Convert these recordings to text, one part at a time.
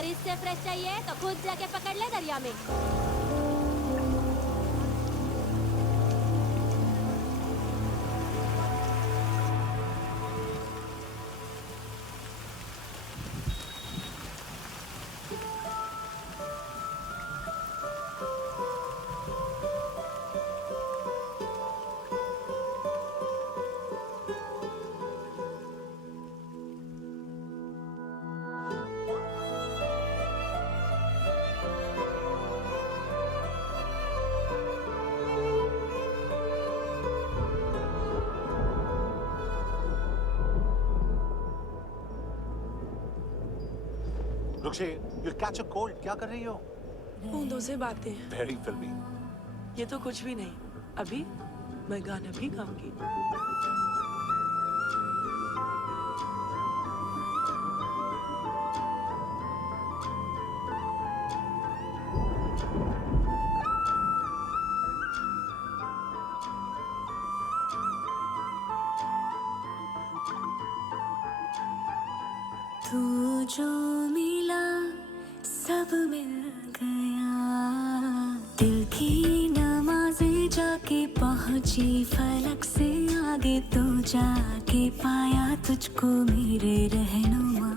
अगर इससे फ्रेश चाहिए तो खुद जाके पकड़ ले दरिया में। रुक्षे, you'll catch a cold. क्या कर रही हो? बूंदों से बातें। Very filmy. ये तो कुछ भी नहीं। अभी मैं गाना भी गाऊंगी। तू जो मिला सब मिल गया, दिल की नमाज़ें जाके पहुंची फलक से आगे, तो जाके पाया तुझको मेरे रहनुमा।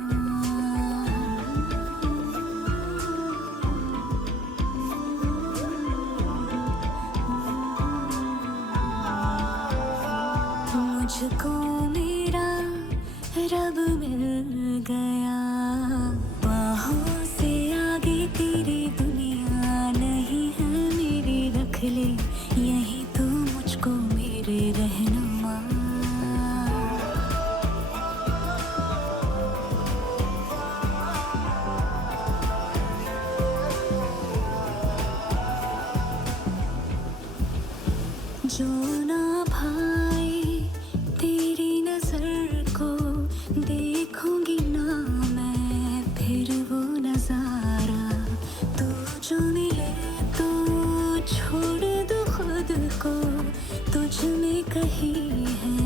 मुझको मेरा रब मिल गया, बाहों से आगे तेरी दुनिया नहीं है मेरी, रख ले यही तू मुझको मेरे रहनुमा। जो ना भाई तेरी नजर को देखूंगी ना मैं फिर वो नजारा, तू जो मिले तो छोड़ दो खुद को, तुझ में कहीं है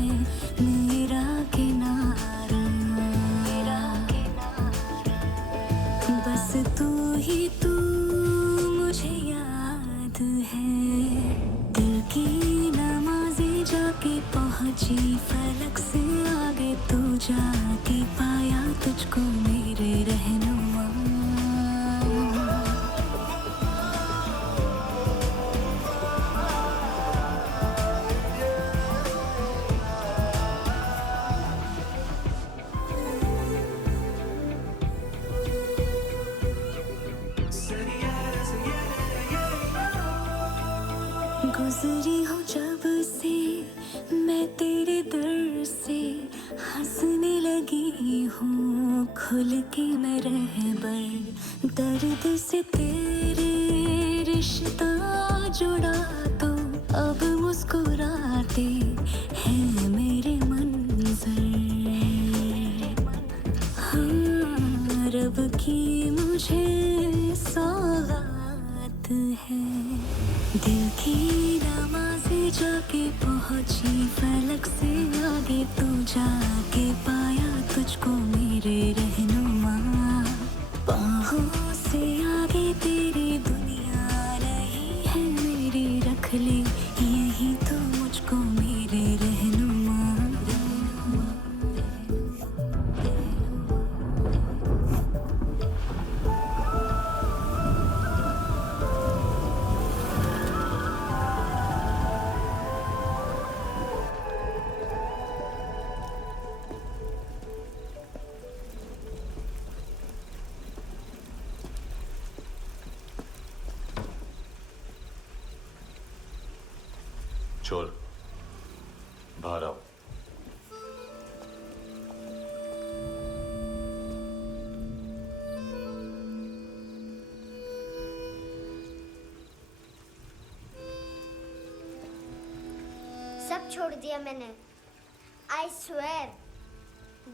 मेरा किनारा, मेरा किनारा। बस तू ही तू मुझे याद है, दिल की नमाज़ें जाके पहुंची फलक से आगे, तू जाके पाया तुझको मेरे रहनुमा। गुजरी हूँ जब से मैं तेरे दर से, हंसने लगी हूँ खुल के मैं रहबर, दर्द से तेरे रिश्ता जुड़ा तो अब मुस्कुराते हैं मेरे मंजर। हाँ, रब की मुझे सौगात है, दिल की नमाज़ें जाके पहुंची फलक से आगे, तू जाके पाया तुझको मेरे रहनुमा। बाहों से आगे तेरी दुनिया नहीं है मेरी, रख ले यही तू मुझको मेरे रहनुमा। चोर, बाहर आओ। सब छोड़ दिया मैंने, आई स्वेयर।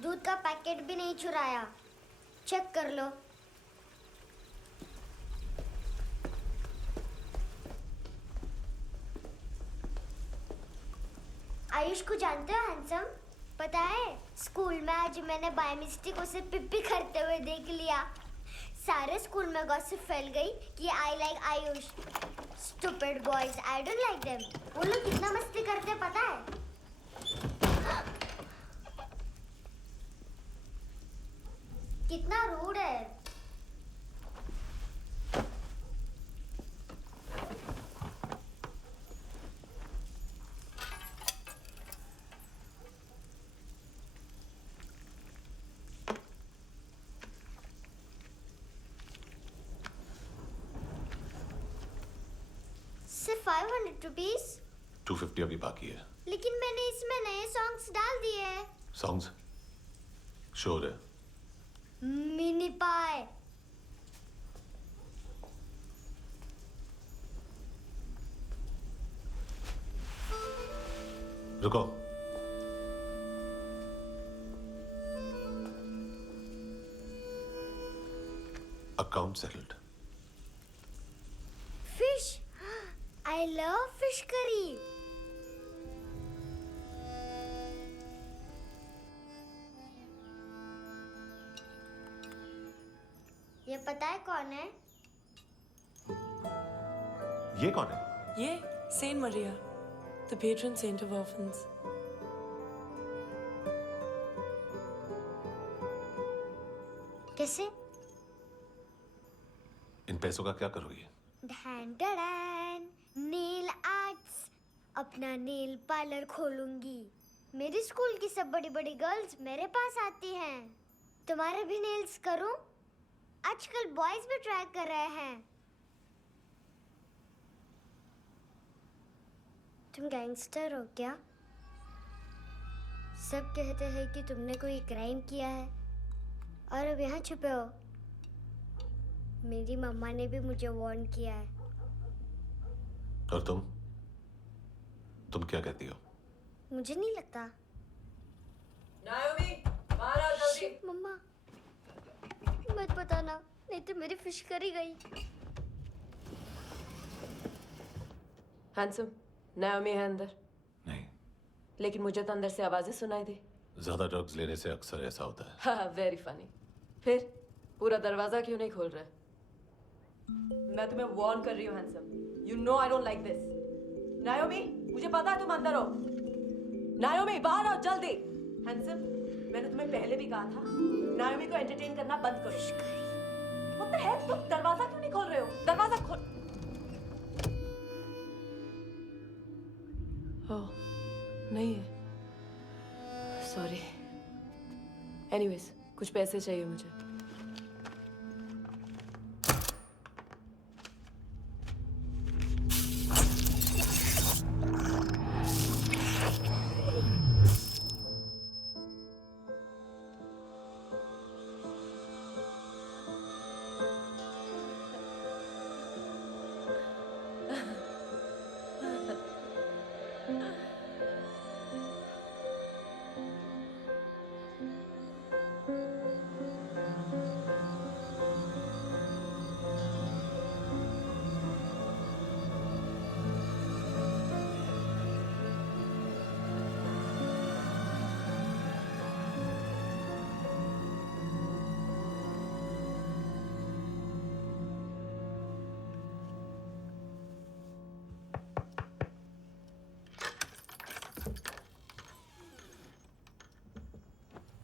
दूध का पैकेट भी नहीं चुराया, चेक कर लो। आयुष को जानते हो हैंडसम? पता है स्कूल में आज मैंने बाय मिस्टेक उसे पिप्पी करते हुए देख लिया। सारे स्कूल में गॉसिप फैल गई कि I like Ayush. Stupid boys, I don't like them. वो लोग कितना मस्ती करते पता है? कितना रूड है। सिर्फ 500 रुपीज? 250 अभी बाकी है। लेकिन मैंने इसमें नए सॉन्ग्स डाल दिए हैं। सॉन्ग्स? श्योर है? मिनी पाए। रुको। Account settled. Fish, I love fish curry. ये पता है कौन है? ये कौन है? ये Saint Maria, the patron saint of orphans. कैसे? इन पैसों का क्या करोगी? ढैन ढैन, नेल आर्ट्स। अपना नेल पार्लर खोलूंगी। मेरे स्कूल की सब बड़ी बड़ी गर्ल्स मेरे पास आती हैं। तुम्हारे भी नेल्स करूं? आजकल बॉयज भी ट्राई कर रहे हैं। तुम गैंगस्टर हो क्या? सब कहते हैं कि तुमने कोई क्राइम किया है और अब यहाँ छुपे हो। मेरी मम्मा ने भी मुझे वार्न किया है। और तुम क्या कहती हो? मुझे नहीं लगता। नायोमी, बाहर आओ जल्दी। शिट, मम्मा मत बताना, नहीं तो मेरी फिश करी गई। हैंडसम, नायोमी है अंदर। नहीं। लेकिन मुझे तो अंदर से आवाजें सुनाई दी। ज्यादा ड्रग्स लेने से अक्सर ऐसा होता है। हाँ, वेरी फनी। फिर पूरा दरवाजा क्यों नहीं खोल रहे? मैं तुम्हें वार्न कर रही हूँ handsome. You know I don't like this. नायोमी, मुझे पता है तुम अंदर हो। नायोमी, बाहर आओ जल्दी। हैंडसम, मैंने तुम्हें पहले भी कहा था नायोमी को एंटरटेन करना बंद करो। What the heck? तुम दरवाजा क्यों नहीं खोल रहे हो? दरवाजा खोल। ओह, नहीं है। सॉरी। एनीवेज, कुछ पैसे चाहिए मुझे।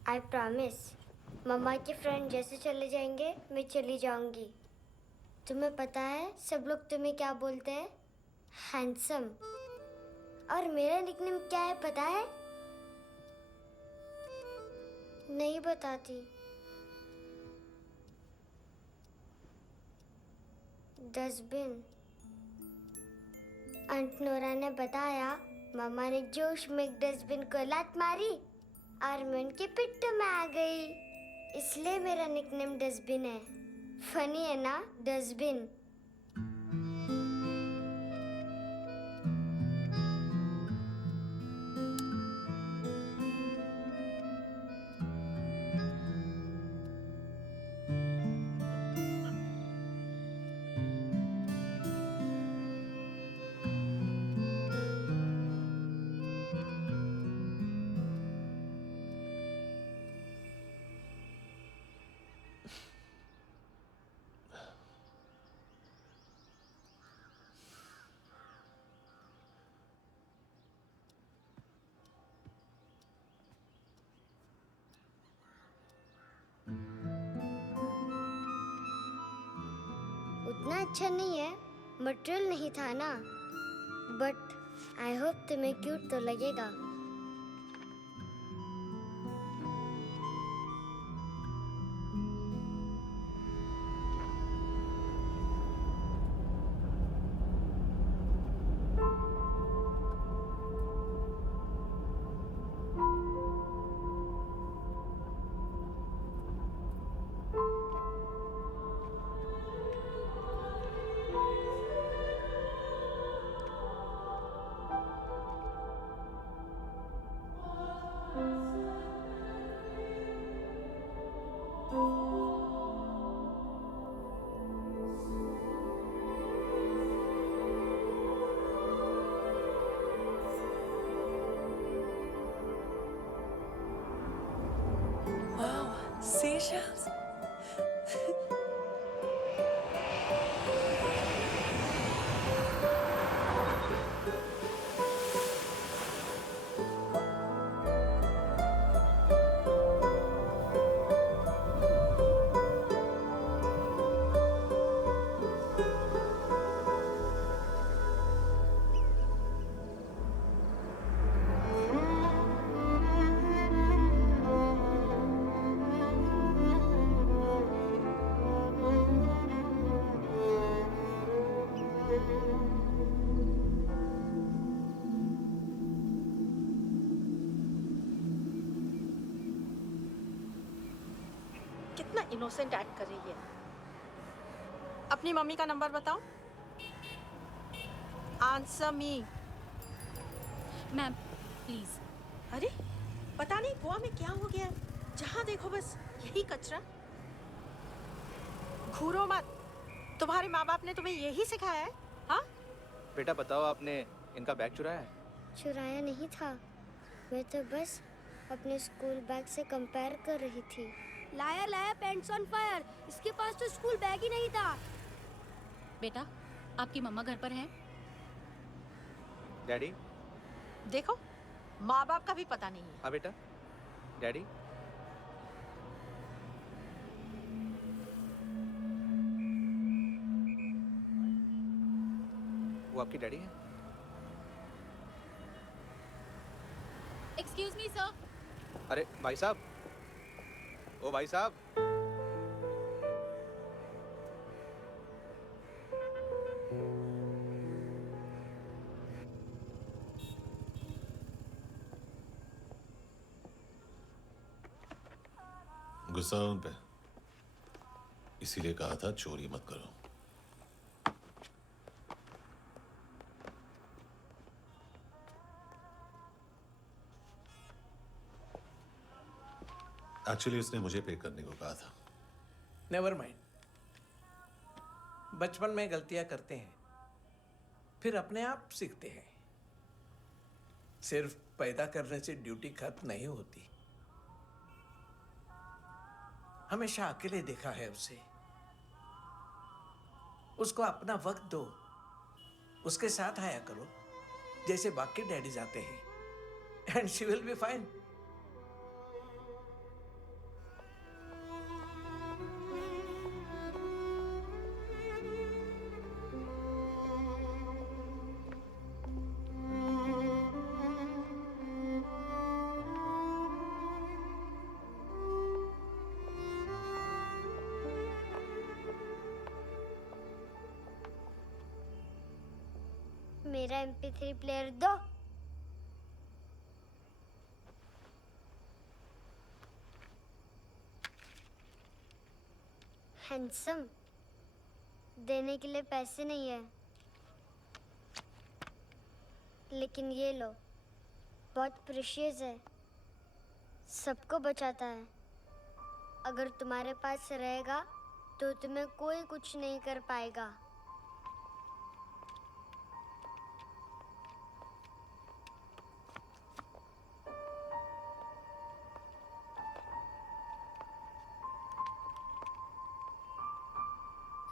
आई प्रॉमिस, मम्मा के फ्रेंड जैसे चले जाएंगे मैं चली जाऊंगी। तुम्हें पता है सब लोग तुम्हें क्या बोलते हैं? हैंडसम। और मेरा निकनेम क्या है पता है? नहीं बताती। डस्टबिन। आंट नोरा ने बताया मम्मा ने जोश में एक डस्टबिन को लात मारी और मैं उनके पिट्ठू में आ गई, इसलिए मेरा निकनेम डस्टबिन है। फनी है ना डस्टबिन? इतना अच्छा नहीं है, मटेरियल नहीं था ना। बट आई होप तुम्हें क्यूट तो लगेगा। Wow, seashells. कितना इनोसेंट एक्ट कर रही है। अपनी मम्मी का नंबर बताओ। Answer me. Ma'am please. अरे पता नहीं गोवा में क्या हो गया है, जहाँ देखो बस यही कचरा। घूरो मत, तुम्हारे माँ बाप ने तुम्हें यही सिखाया है? हाँ बेटा बताओ, आपने इनका बैग चुराया है? चुराया नहीं था, मैं तो बस अपने स्कूल बैग से कंपेयर कर रही थी। लाया लाया पेंट्स ऑन फायर, इसके पास तो स्कूल बैग ही नहीं था। बेटा आपकी मम्मा घर पर हैं? डैडी? देखो, माँ बाप का भी पता नहीं है। हाँ बेटा। डैडी? वो आपकी डैडी है? Excuse me sir. अरे भाई साहब, ओ भाई साहब। गुस्सा उन पे, इसीलिए कहा था चोरी मत करो। एक्चुअली उसने मुझे पे करने को कहा था। नेवर माइंड, बचपन में गलतियां करते हैं, फिर अपने आप सीखते हैं। सिर्फ पैदा करने से ड्यूटी खत्म नहीं होती। हमेशा अकेले देखा है उसे। उसको अपना वक्त दो, उसके साथ आया करो जैसे बाकी डैडी जाते हैं, and she will be fine. मेरा MP3 प्लेयर दो। हैंडसम, देने के लिए पैसे नहीं है, लेकिन ये लो, बहुत प्रेशियस है, सबको बचाता है। अगर तुम्हारे पास रहेगा तो तुम्हें कोई कुछ नहीं कर पाएगा।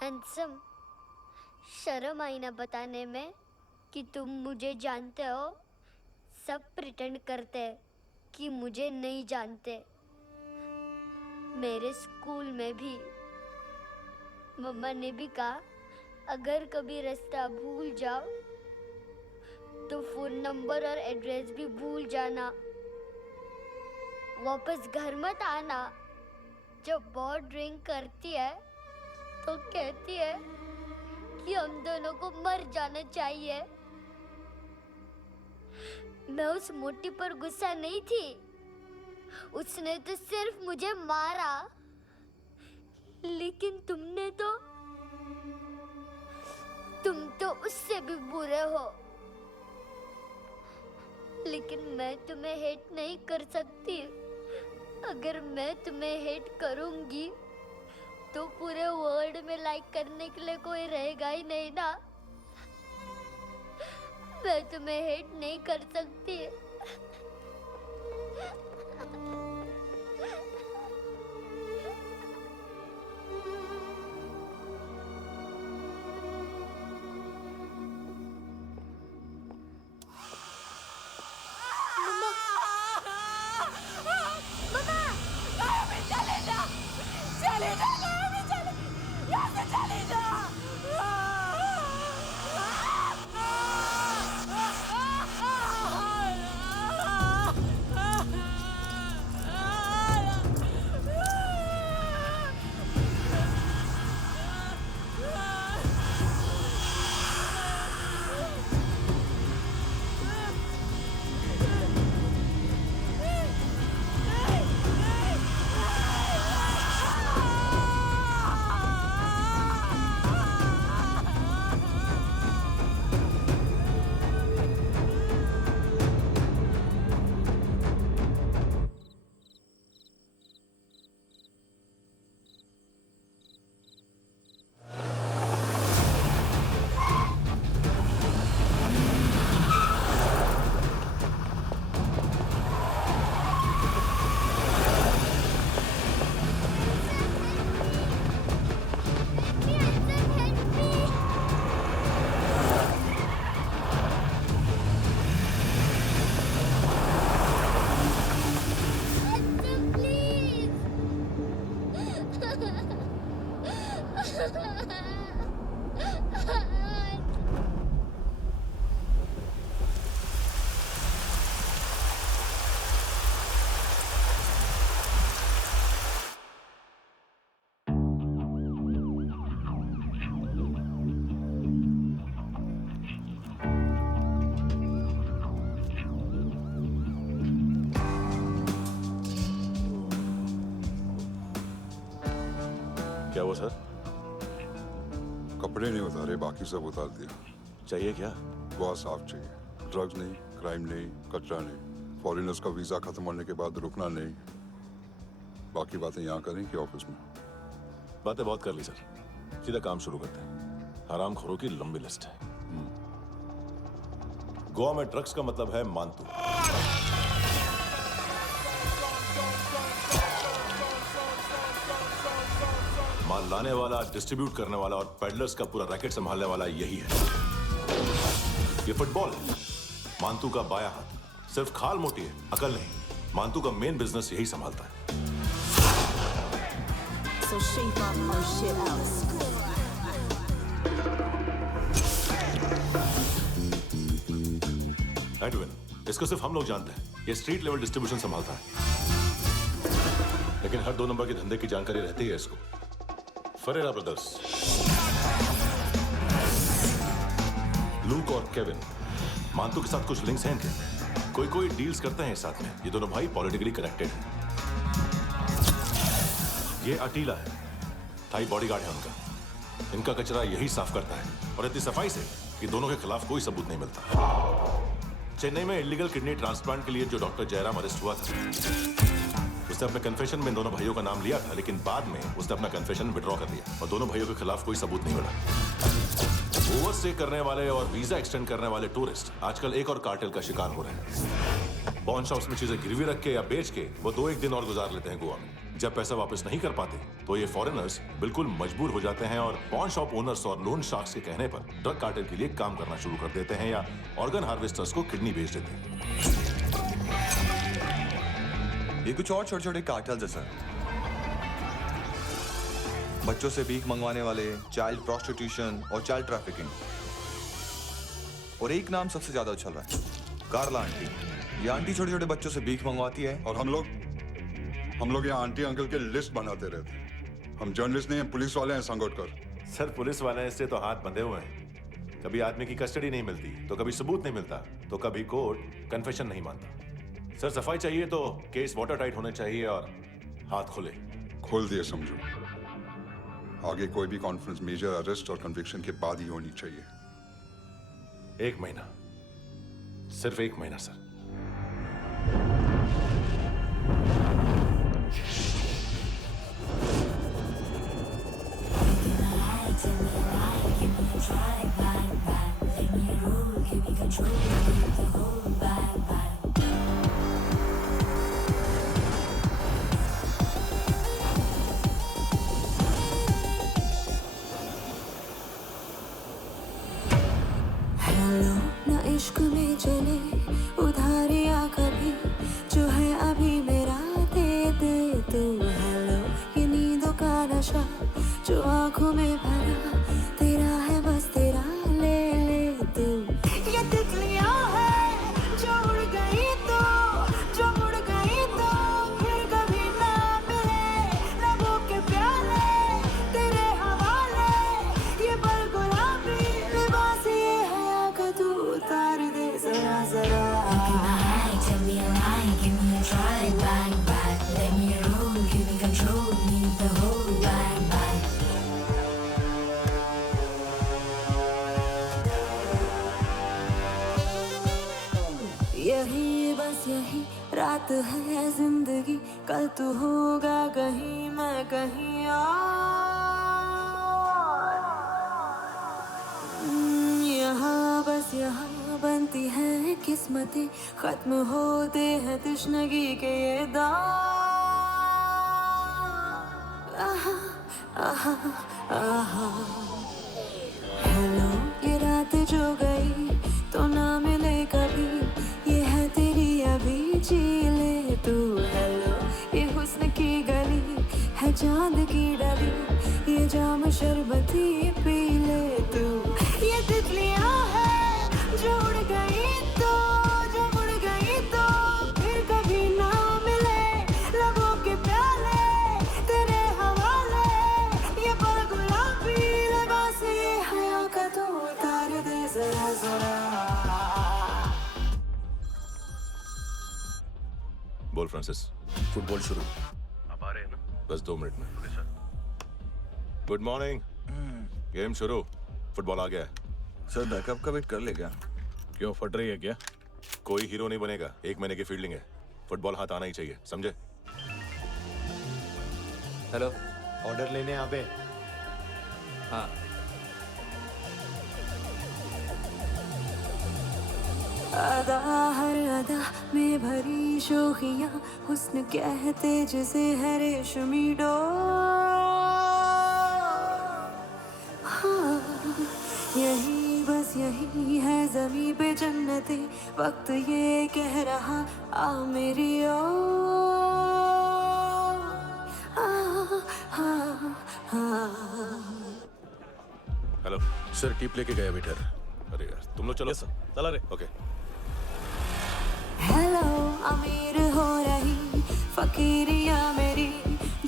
हैंडसम, शर्म आई ना बताने में कि तुम मुझे जानते हो। सब प्रिटेंड करते हैं कि मुझे नहीं जानते। मेरे स्कूल में भी मम्मा ने भी कहा अगर कभी रास्ता भूल जाओ तो फोन नंबर और एड्रेस भी भूल जाना। वापस घर मत आना। जब बहुत ड्रिंक करती है तो कहती है कि हम दोनों को मर जाना चाहिए। मैं उस मोटी पर गुस्सा नहीं थी, उसने तो सिर्फ मुझे मारा। लेकिन तुम तो उससे भी बुरे हो। लेकिन मैं तुम्हें हेट नहीं कर सकती। अगर मैं तुम्हें हेट करूंगी तो पूरे वर्ल्ड में लाइक करने के लिए कोई रहेगा ही नहीं ना। मैं तुम्हें हेट नहीं कर सकती। क्या हुआ सर? कपड़े नहीं उतारे, बाकी सब उतार दिया। चाहिए क्या? बहुत साफ चाहिए। ड्रग्स नहीं, क्राइम नहीं, कचरा नहीं। फॉरेनर्स का वीजा खत्म होने के बाद रुकना नहीं। बाकी बातें यहाँ करें कि ऑफिस में? बातें बहुत कर ली सर, सीधा काम शुरू करते हैं। हरामखोरों की लंबी लिस्ट है। गोवा में ड्रग्स का मतलब है मानतू। माल लाने वाला, डिस्ट्रीब्यूट करने वाला और पेडलर्स का पूरा रैकेट संभालने वाला यही है। ये फुटबॉल है, मानतू का बायां हाथ। सिर्फ खाल मोटी है, अकल नहीं। मानतू का मेन बिजनेस यही संभालता है। So shape up our shit out. Edwin, इसको सिर्फ हम लोग जानते हैं। ये स्ट्रीट लेवल डिस्ट्रीब्यूशन संभालता है, लेकिन हर 2 नंबर के धंधे की जानकारी रहती है इसको। फरेरा ब्रदर्स, लूक और केविन, मानतू के साथ कुछ लिंक्स हैं इनके। कोई डील्स करते हैं साथ में। ये दोनों भाई पॉलिटिकली कनेक्टेड हैं। ये अटीला है, थाई बॉडीगार्ड है उनका। इनका कचरा यही साफ करता है, और इतनी सफाई से कि दोनों के खिलाफ कोई सबूत नहीं मिलता। चेन्नई में इलीगल किडनी ट्रांसप्लांट के लिए जो डॉक्टर जयराम अरेस्ट हुआ था, उसने अपने कन्फेशन में दोनों भाइयों का नाम लिया था, लेकिन बाद में उसने अपना कन्फेशन विड्रॉ कर दिया और दोनों भाइयों के खिलाफ कोई सबूत नहीं मिला। ओवरस्टे करने वाले और वीजा एक्सटेंड करने वाले टूरिस्ट आजकल एक और कार्टेल का शिकार हो रहे हैं। पॉन शॉप्स में चीजें गिरवी रख के या बेच के वो 2-1 दिन और गुजार लेते हैं गोवा में। जब पैसा वापस नहीं कर पाते तो ये फॉरेनर्स बिल्कुल मजबूर हो जाते हैं और पॉन शॉप ओनर्स और लोन शार्क्स के कहने पर ड्रग कार्टेल के लिए काम करना शुरू कर देते हैं या ऑर्गन हार्वेस्टर्स को किडनी बेच देते हैं। ये कुछ और छोटे-छोटे कार्टेल्स है सर। बच्चों से भीख मंगवाने वाले, चाइल्ड प्रोस्टिट्यूशन और चाइल्ड ट्रैफिकिंग। और एक नाम सबसे ज्यादा उछल रहा है, कार्ला आंटी। ये आंटी छोटे छोटे बच्चों से भीख मंगवाती है। और हम लोग यहाँ आंटी अंकल के लिस्ट बनाते रहते हैं। हम जर्नलिस्ट नहीं हैं, पुलिस वाले हैं संगोटकर। सर पुलिस वाले हैं, इससे तो हाथ बंधे हुए हैं। कभी आदमी की कस्टडी नहीं मिलती, तो कभी सबूत नहीं मिलता, तो कभी कोर्ट कन्फेशन नहीं मानता। सर सफाई चाहिए तो केस वाटर टाइट होने चाहिए और हाथ खुले। खोल दिए समझो। आगे कोई भी कॉन्फ्रेंस मेजर अरेस्ट और कन्विक्शन के बाद ही होनी चाहिए। 1 महीना, सिर्फ 1 महीना सर। हेलो ना इश्क में चले उधारियाँ कभी, जो है अभी मेरा दे दे तू। हेलो ये नींदों का नशा जो आंखों में भरा, तेरा है बस तेरा, ले ले तू। ये तितलियाँ हैं जो उड़ गई तो, जो मुड़ गई तो फिर कभी ना मिले। लबों के प्याले तेरे हवाले, ये पल गुलाबी लिबास ये हया का तू उतार दे जरा जरा। Tell me a lie, give me a try, bang bang, let me roll, give me control, need the whole bang bang. यही बस यही रात है जिंदगी, कल तू होगा कहीं मैं कहीं और। यहाँ बस यहाँ बनती है किस्मतें, खत्म होते हैं तश्नगी के ये दाग। आहा आहा आहा। हेलो ये रात जो गई तो ना मिले कभी, ये है तेरी अभी, जी ले तू। हेलो ये हुस्न की गली है चांद की डली, ये जाम शरबती पी ले तू। ये तितलियाँ हैं जो उड़ गई तो, जो मुड़ गई तो फिर कभी ना मिले। लबों के प्याले तेरे हवाले, ये पल गुलाबी लिबास ये हया का तू उतार दे जरा जरा। बोल फ्रांसिस। फुटबॉल शुरू। आप आ रहे हैं ना? बस 2 मिनट में। Okay sir. Good morning. Game शुरू, फुटबॉल आ गया है। सर बैकअप का वेट कर ले क्या? क्यों फट रही है क्या? कोई हीरो नहीं बनेगा, 1 महीने की फील्डिंग है। फुटबॉल हाथ आना ही चाहिए, समझे? हेलो, ऑर्डर लेने आवे। हाँ। अदा हर अदा में भरी शोखियाँ, हुस्न कहते जिसे है रेशमी डोर। हाँ यही बस यही है ज़मीं पे जन्नते, वक्त ये कह रहा आ मेरी ओर। हेलो सर, टिप लेके गया वेटर। अरे यार तुम लोग चलो। चला रे। ओके। हेलो अमीर हो रही फकीरिया मेरी,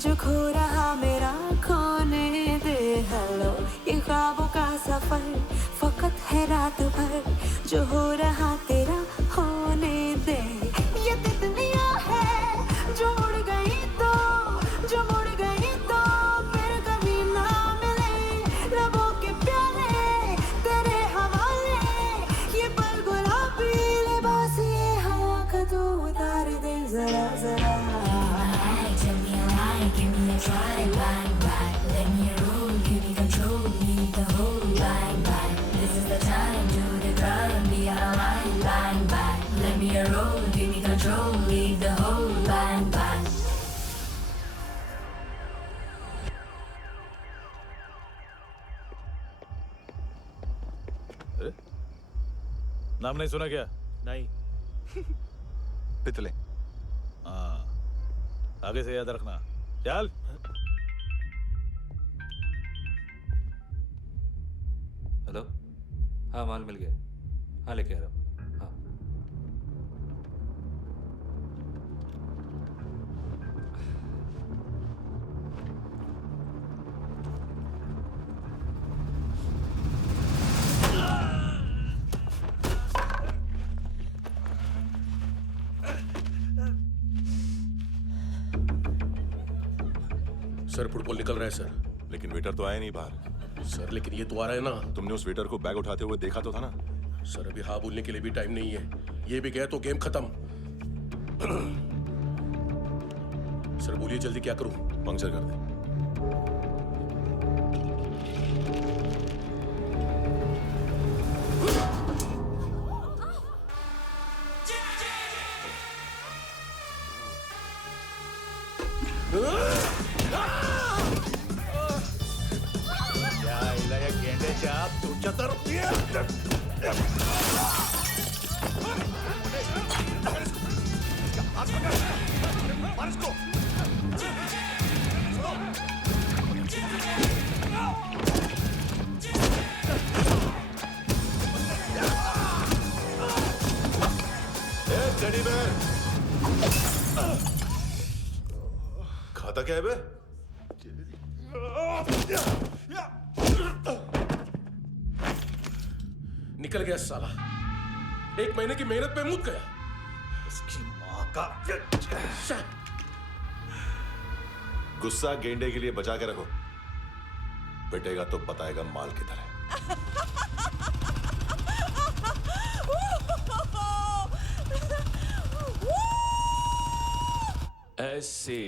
जो खो रहा मेरा खोने दे। हेलो ये ख्वाबों का सफर फकत है रात भर, जो हो रहा तेरा होने दे। ये तितलियाँ हैं जो उड़ गई तो, जो मुड़ गई तो फिर कभी ना मिले। लबों के प्याले तेरे हवाले, ये पल गुलाबी लिबास ये हवा का तू उतार दे जरा जरा। Tell me a lie, give me a try, bang bang, let me roll, give me control, need the whole bang bang. This is the time, do the crime, be alive, bang bang, let me roll, give me control, need the whole bang bang. नाम नहीं सुना क्या? नहीं। पितले। हाँ, आगे से याद रखना। चल। हाँ माल मिल गया। हाँ लेके आ रहा हूँ। हाँ सर फुटबॉल निकल रहा है सर। लेकिन वेटर तो आया नहीं बाहर। सर लेकिन ये तो आ रहा है ना। तुमने उस वेटर को बैग उठाते हुए देखा तो था ना? सर अभी हाँ बोलने के लिए भी टाइम नहीं है। ये भी गया तो गेम खत्म। सर बोलिए जल्दी क्या करूं? पंक्चर कर दे। खाता क्या है बे? निकल गया साला। 1 महीने की मेहनत पे मुक गया। इसकी माँ का गुस्सा गेंडे के लिए बचा के रखो। पिटेगा तो बताएगा माल किधर है। ऐसे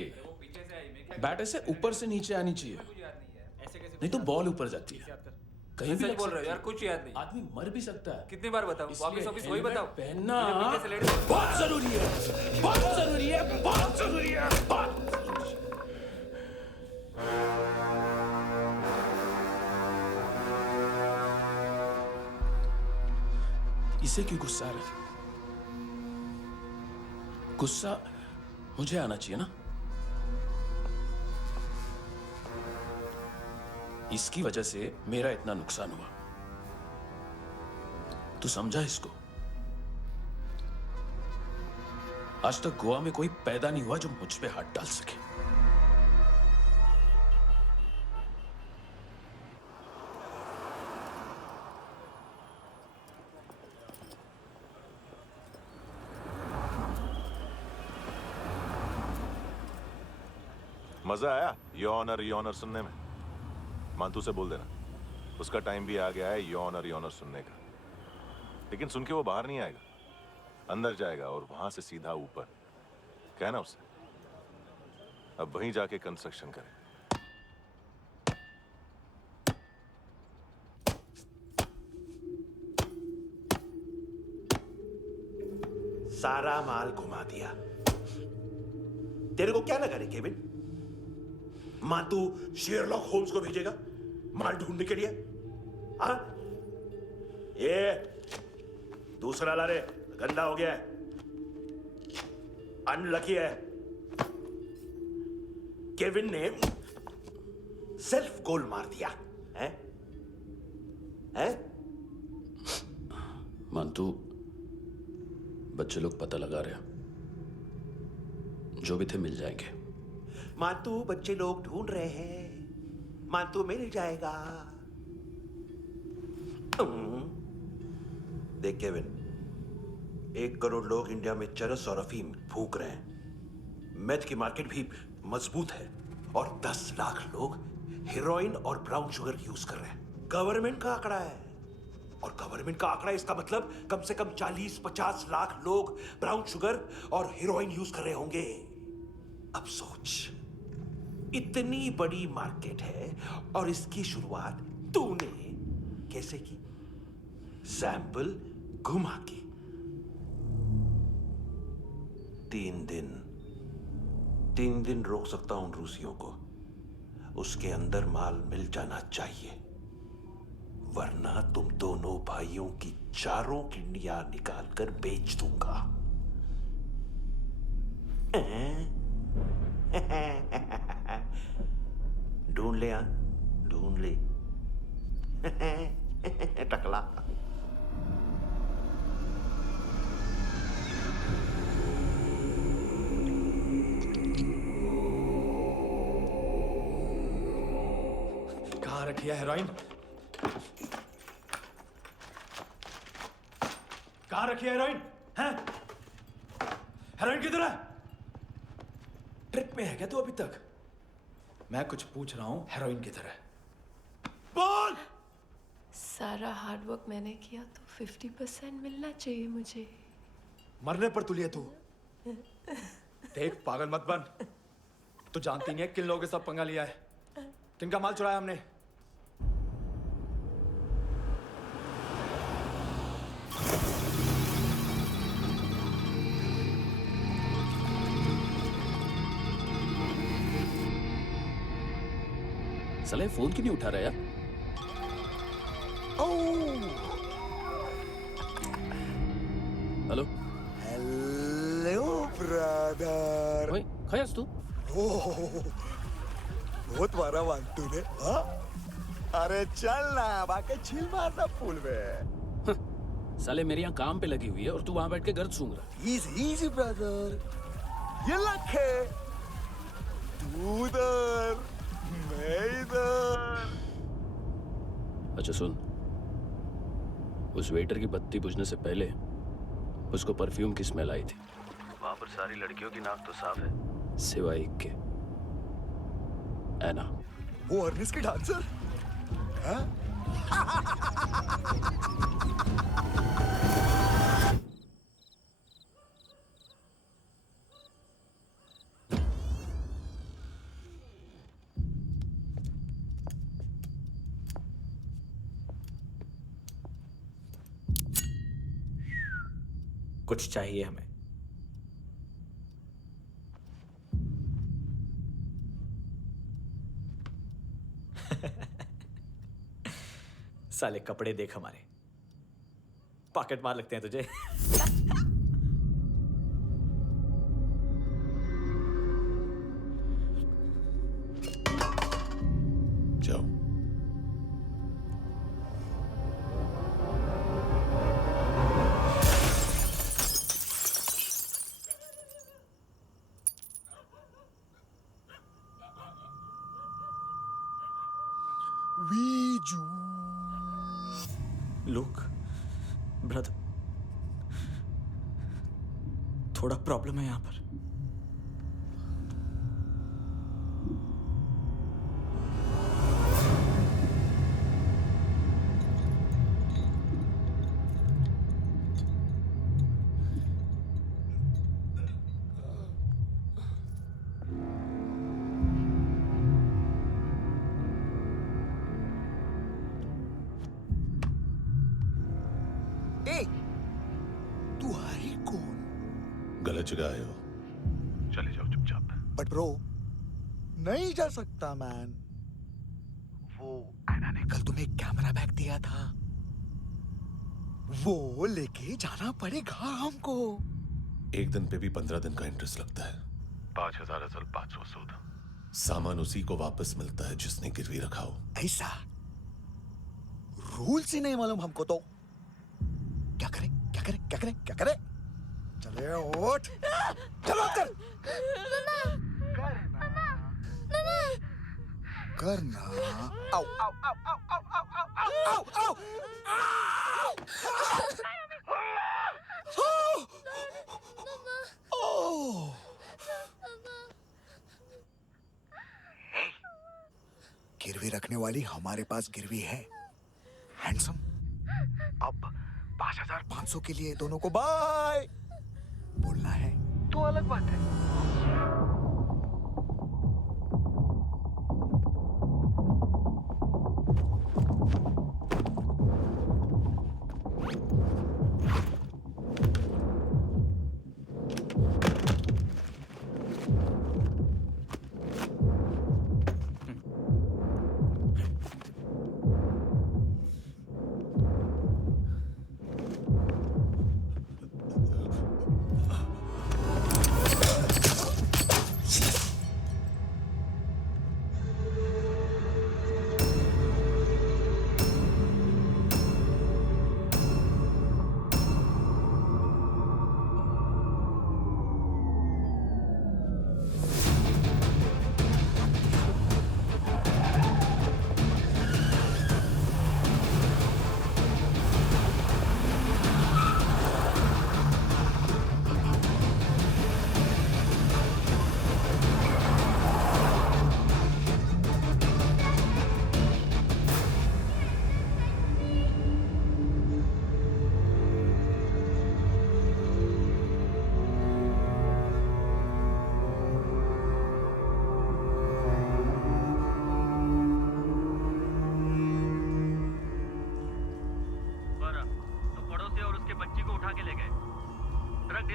बैट ऐसे ऊपर से नीचे आनी चाहिए, नहीं तो बॉल ऊपर जाती है। कहीं भी बोल रहे हो यार, कुछ याद नहीं। आदमी मर भी सकता है। कितनी बार बताऊं? वापस ऑफिस वही बताओ। पहनना बहुत जरूरी है, बहुत जरूरी है, बहुत जरूरी है, बहुत। इसे क्यों गुस्सा आ रहा है? गुस्सा मुझे आना चाहिए ना। इसकी वजह से मेरा इतना नुकसान हुआ। तू समझा इसको? आज तक गोवा में कोई पैदा नहीं हुआ जो मुझ पे हाथ डाल सके। मजा आया यॉनर सुनने में? मांतू से बोल देना उसका टाइम भी आ गया है यॉनर सुनने का। लेकिन सुन के वो बाहर नहीं आएगा, अंदर जाएगा और वहां से सीधा ऊपर। कहना उसे अब वहीं जाके कंस्ट्रक्शन करे। सारा माल घुमा दिया। तेरे को क्या लगा रे केविन? मां तू शेरलॉक होम्स को भेजेगा माल ढूंढने के लिए? हाँ? ये दूसरा ला रे, गंदा हो गया है, अनलकी है। केविन ने सेल्फ गोल मार दिया है? हैं? मानतू, बच्चे लोग पता लगा रहे हैं, जो भी थे मिल जाएंगे। मांतू बच्चे लोग ढूंढ रहे हैं, मांतू मिल जाएगा। देख केविन, 1 करोड़ लोग इंडिया में चरस और अफीम फूंक रहे हैं। मेथ की मार्केट भी मजबूत है और 10 लाख लोग हेरोइन और ब्राउन शुगर यूज कर रहे हैं। गवर्नमेंट का आंकड़ा है, और गवर्नमेंट का आंकड़ा इसका मतलब कम से कम 40-50 लाख लोग ब्राउन शुगर और हेरोइन यूज कर रहे होंगे। अब सोच, इतनी बड़ी मार्केट है और इसकी शुरुआत तूने कैसे की? सैंपल घुमा के। 3 दिन रोक सकता हूं रूसियों को, उसके अंदर माल मिल जाना चाहिए, वरना तुम दोनों भाइयों की 4 किडनियां निकाल कर बेच दूंगा। ढूंढ ले, ढूंढ ले। टकला। रखी है हेरोइन? कहाँ रखी है हेरोइन? हैं? हेरोइन किधर है? ट्रिप में है क्या तू अभी तक? मैं कुछ पूछ रहा हूँ, हेरोइन किधर है? बोल! सारा हार्डवर्क मैंने किया तो 50% मिलना चाहिए मुझे। मरने पर तुली है तू। देख पागल मत बन। तू जानती नहीं है किन लोगों के साथ पंगा लिया है। किनका माल चुराया हमने। साले फोन क्यों नहीं उठा रहा यार? Hello hello brother. ओए खयास तू? बहुत मारा वांटू ने। हाँ? अरे चल ना, बाकी चिल मारना पूल में। साले मेरे यहाँ काम पे लगी हुई है और तू वहां बैठ के गर्द सूंघ रहा। Easy brother. ये लक है। तू उधर, मैं इधर। अच्छा सुन, उस वेटर की बत्ती बुझने से पहले उसको परफ्यूम की स्मेल आई थी। वहां पर सारी लड़कियों की नाक तो साफ है, सिवाय एक के, एना। वो अर्निस की डांसर? हाँ? कुछ चाहिए हमें। साले कपड़े देख हमारे, पॉकेट मार लगते हैं तुझे। जाओ। लुक ब्रदर, थोड़ा प्रॉब्लम है यहाँ पर। तू है कौन? गलत जगह आए हो, चले जाओ चुपचाप। बट ब्रो, नहीं जा सकता मैन। वो एना ने कल तुम्हें कैमरा बैग दिया था, वो लेके जाना पड़ेगा हमको। एक दिन पे भी 15 दिन का इंटरेस्ट लगता है। 5,000 असल 500 सूद। सामान उसी को वापस मिलता है जिसने गिरवी रखा हो। ऐसा रूल्स ही नहीं मालूम हमको तो। क्या करें क्या करें क्या करें क्या करें? चले उठ, चलो कर करना। आओ आओ आओ आओ आओ आओ आओ आओ आओ। गिरवी रखने वाली हमारे पास गिरवी है। हैंडसम, अब 5,500 के लिए दोनों को बाय बोलना है तो अलग बात है।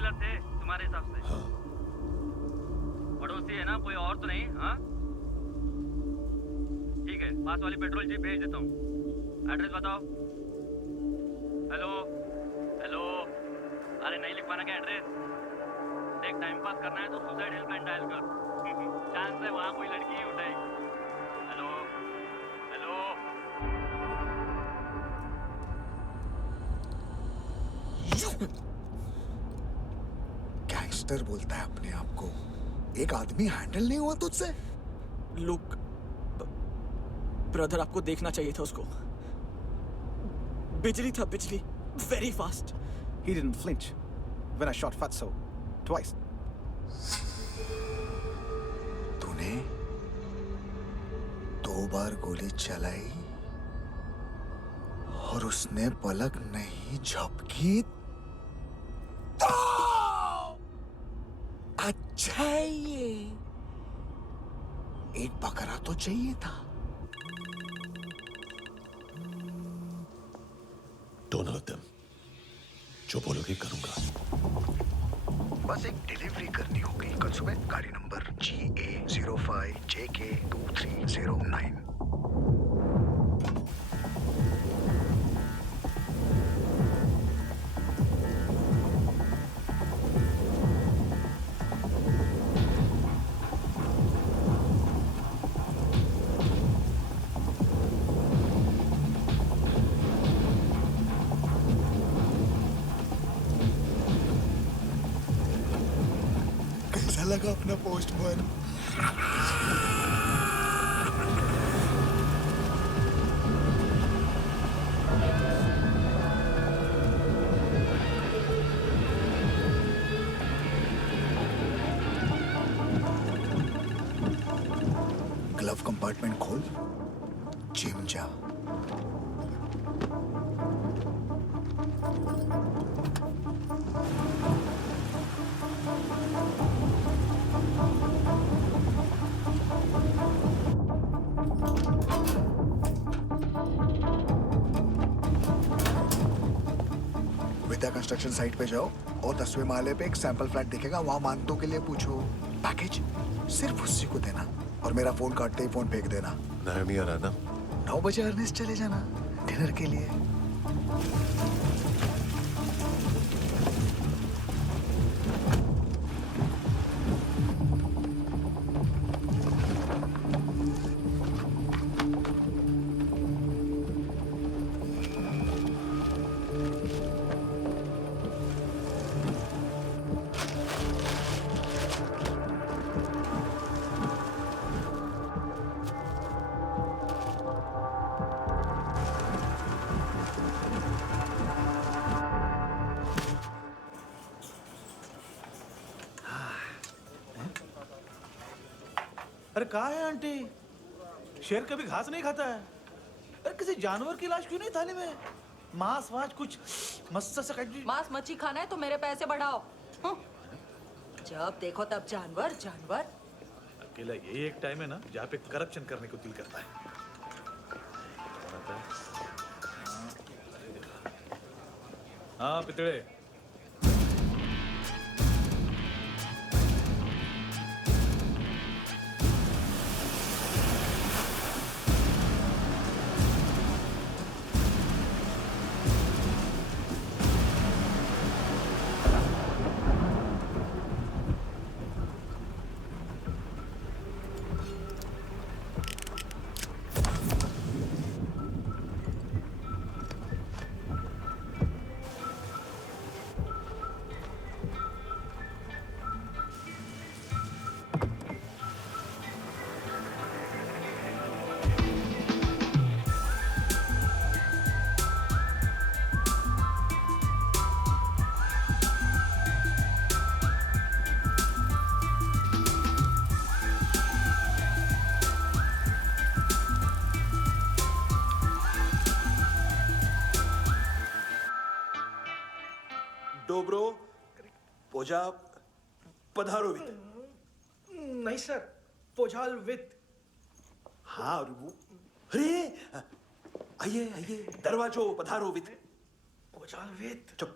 रेगुलर थे तुम्हारे हिसाब से? हाँ। पड़ोसी है ना, कोई और तो नहीं? हाँ ठीक है, पास वाली पेट्रोल जीप भेज देता हूँ। एड्रेस बताओ। हेलो हेलो, अरे नहीं लिख पाना क्या एड्रेस? देख, टाइम पास करना है तो सुसाइड हेल्पलाइन डायल कर। चांस है वहाँ कोई लड़की ही उठाएगी। Hello hello. गैंगस्टर बोलता है अपने आप को। एक आदमी हैंडल नहीं हुआ तुझसे? लुक ब्रदर, आपको देखना चाहिए था उसको। बिजली था, बिजली, very fast. He didn't flinch when I shot Fatso twice. तूने 2 बार गोली चलाई और उसने पलक नहीं झपकी तो अच्छा है ये। एक बकरा तो चाहिए था। Don't hurt them. जो बोलोगे करूंगा। बस एक डिलीवरी करनी होगी कल सुबह। गाड़ी नंबर GA05JK2309। कैसा लगा अपना पोस्टमैन? ग्लव कंपार्टमेंट खोल, जिम जा। विद्या कंस्ट्रक्शन साइट पे जाओ और 10वें माले पे एक सैंपल फ्लैट दिखेगा, वहां मानतों के लिए पूछो। पैकेज सिर्फ उसी को देना और मेरा फोन काटते ही फोन फेंक देना। नायोमी आ रहा ना? 9 बजे अर्नेस्ट चले जाना डिनर के लिए। अरे कहाँ है आंटी? शेर कभी घास नहीं खाता है। अरे किसी जानवर की लाश क्यों नहीं थाली में? मांस वास कुछ मस्त सा मांस मच्छी खाना है तो मेरे पैसे बढ़ाओ। जब देखो तब जानवर जानवर। अकेला यही एक टाइम है ना जहाँ पे करप्शन करने को दिल करता है। हाँ पितड़े। डोब्रो पोजा पधारोवित। नहीं सर, पोझाल विथ। हाँ और वो, अरे आइए आइए, दरवाजो पधारोवित। पोझाल विथ। चुप।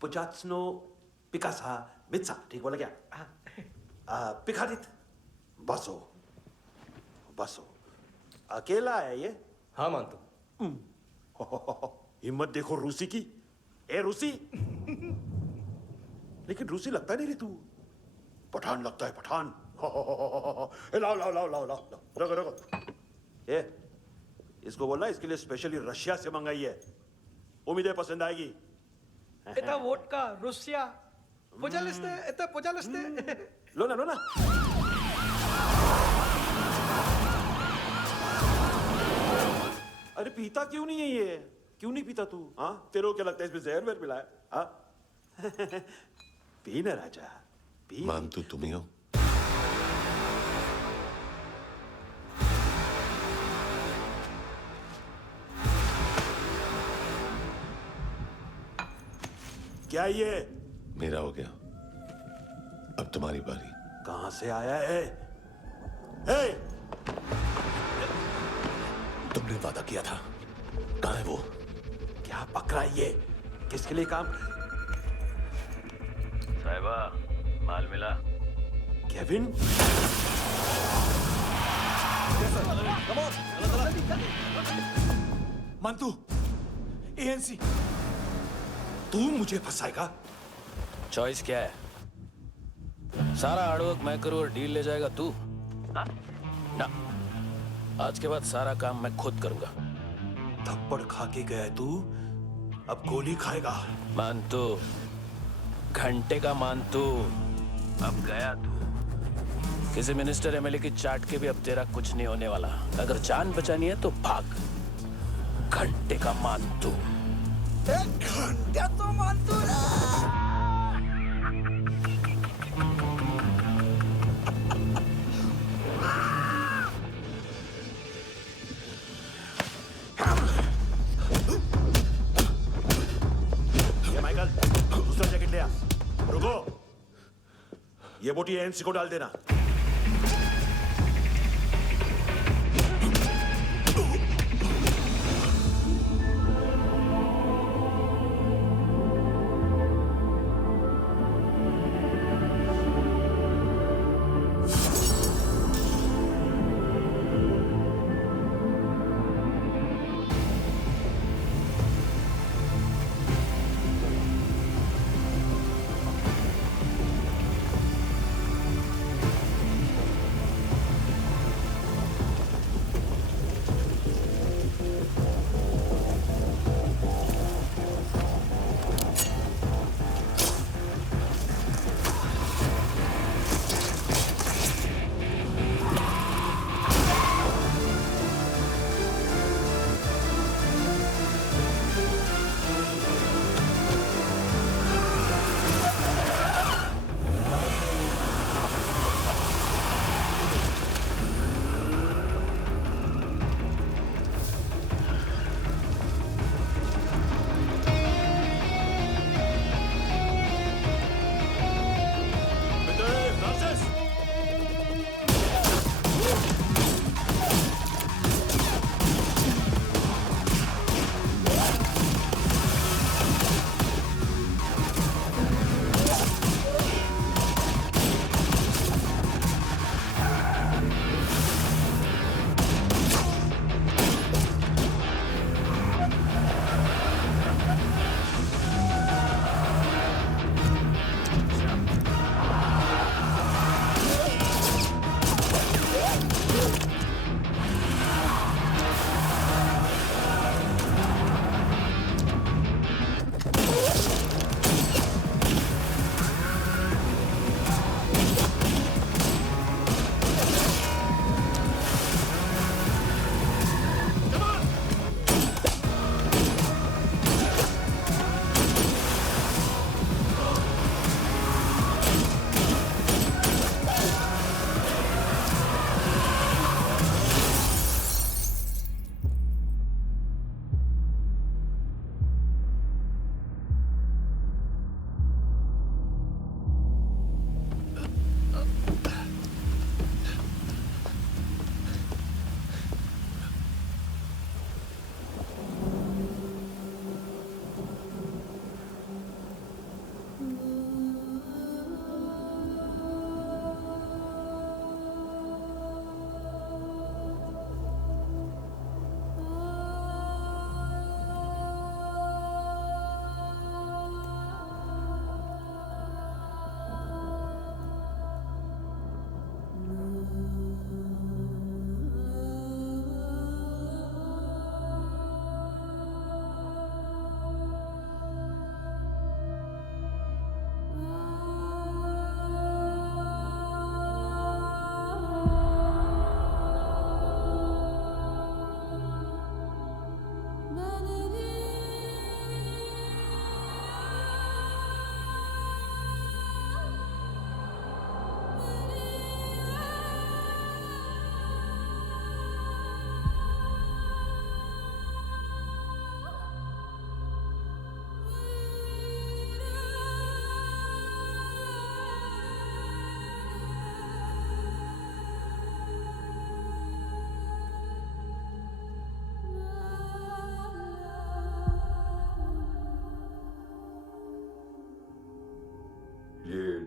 पुजात्सनो पिकासा मित्सा ठीक बोला क्या? पिखादित बसो बसो। अकेला है ये? हाँ मानतो। हिम्मत देखो रूसी की। ए रूसी। लेकिन रूसी लगता नहीं रे तू, पठान लगता है पठान। लाओ लाओ लाओ लाओ लाओ रखो रखो। ए इसको बोलना इसके लिए स्पेशली रशिया से मंगाई है, उम्मीद है पसंद आएगी। इतना वोडका रुसिया पोजालिस्ते इतना पोजालिस्ते। लो ना लो ना। अरे पीता क्यों नहीं है ये? क्यों नहीं पीता तू? हाँ तेरे को क्या लगता है इसमें जहर वहर मिला है? हाँ पी ना राजा पी। मान तू तुम ही हो। क्या ये? मेरा हो गया, अब तुम्हारी बारी। कहां से आया है? हे! तुमने वादा किया था, कहां है वो? क्या पकड़ा ये? किसके लिए काम? साहिबा माल मिला? केविन? मंतू, एएनसी। तू मुझे फंसाएगा? चॉइस क्या है? सारा हार्डवर्क मैं करूं और डील ले जाएगा तू? ना, आज के बाद सारा काम मैं खुद करूंगा। थप्पड़ खा के गया तू, अब गोली खाएगा। मानतू, घंटे का मानतू, अब गया तू। किसी मिनिस्टर एमएलए की चाट के भी अब तेरा कुछ नहीं होने वाला। अगर जान बचानी है तो भाग। घंटे का मानतू। घंटे तो मानतू रे। माइकल दूसरा जैकेट ले आ। रुको, ये बोटी एएनसी को डाल देना।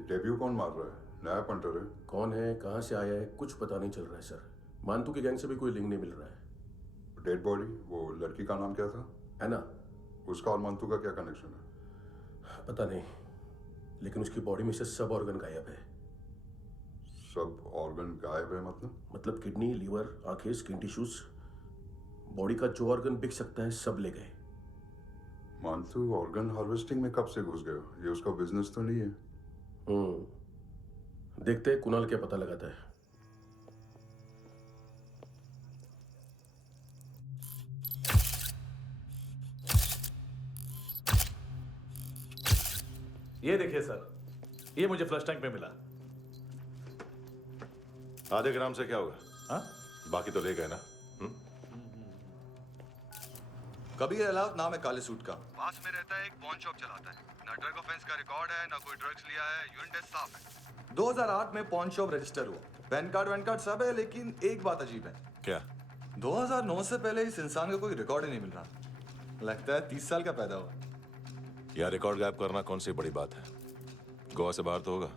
डेब्यू कौन मार रहा है? नया पंटर है। कौन है, कहाँ से आया है, कुछ पता नहीं चल रहा है सर। मानतू की गैंग से भी कोई लिंक नहीं मिल रहा है। डेड बॉडी, वो लड़की का नाम क्या था? है ना? उसका और मानतू का क्या कनेक्शन है? पता नहीं, लेकिन उसकी बॉडी में से सब ऑर्गन गायब है। सब ऑर्गन गायब है मतलब किडनी, लीवर, आंखें, स्किन टिश्यूज, बॉडी का जो ऑर्गन बिक सकता है सब ले गए। मानतू ऑर्गन हार्वेस्टिंग में कब से घुस गए? ये उसका बिजनेस तो नहीं है? देखते हैं कुणाल क्या पता लगाता है। ये देखिए सर, ये मुझे फ्लश टैंक में मिला। आधे ग्राम से क्या होगा? हाँ? बाकी तो ले गए ना? कबीर अलाउद्दीन नाम है काले सूट का, पास में रहता है, एक पॉन शॉप चलाता है। ना ड्रग ऑफेंस का रिकॉर्ड है, ना कोई ड्रग्स लिया है, यूरिन टेस्ट साफ है। 2008 में पॉन शॉप रजिस्टर हुआ, पैन कार्ड सब है, लेकिन एक बात अजीब है। क्या? 2009 से पहले इस इंसान का कोई रिकॉर्ड ही नहीं मिल रहा। लगता है 30 साल का पैदा हुआ। यार रिकॉर्ड गायब करना कौन सी बड़ी बात है? गोवा से बाहर तो होगा।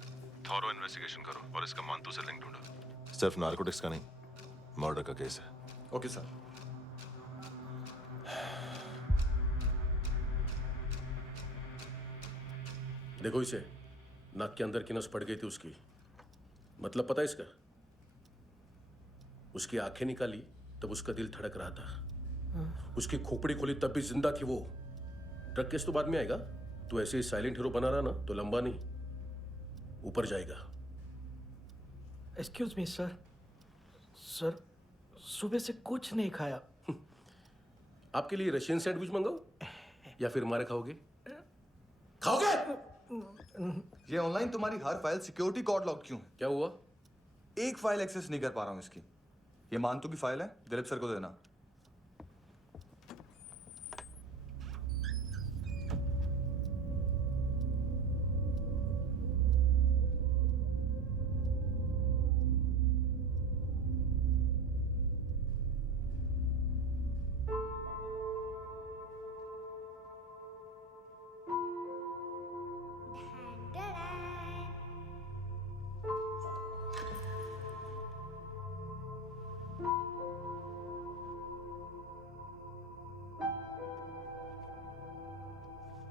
थॉरो इन्वेस्टिगेशन करो और इसका मानतू से लिंक ढूंढो। सिर्फ नारकोटिक्स का नहीं, मर्डर का केस है। Okay sir. देखो इसे, नाक के अंदर की नस पड़ गई थी उसकी। मतलब पता है इसका? उसकी आंखें निकाली तब उसका दिल धड़क रहा था। उसकी खोपड़ी खोली तब भी जिंदा थी वो। ड्रग केस तो बाद में आएगा। तो ऐसे ही साइलेंट हीरो बना रहा ना तो लंबा नहीं, ऊपर जाएगा। एक्सक्यूज मी सर, सर सुबह से कुछ नहीं खाया। आपके लिए रशियन सैंडविच मंगाओ या फिर मारे खाओगे? खाओगे? ये ऑनलाइन तुम्हारी हर फाइल सिक्योरिटी कोड लॉक क्यों है? क्या हुआ? एक फाइल एक्सेस नहीं कर पा रहा हूं इसकी। ये मानतू की फाइल है, दिलीप सर को देना।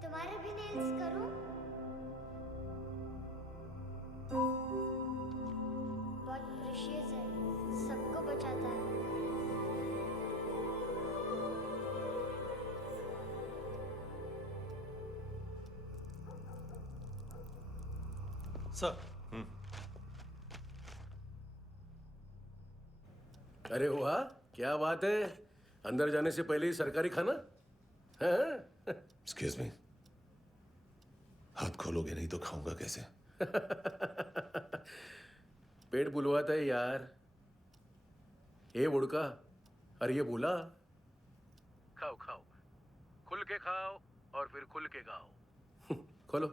तुम्हारे भी नेल्स करूं? बहुत प्रेशियस है, सबको बचाता है। सर। अरे वाह, क्या बात है। अंदर जाने से पहले ही सरकारी खाना। एक्सक्यूज मी, हाथ खोलोगे नहीं तो खाऊंगा कैसे? पेट बुलवाता है यार। ए बुड़का, अरे ये बोला। खाओ खाओ, खुल के खाओ और फिर खुल के खाओ। खोलो।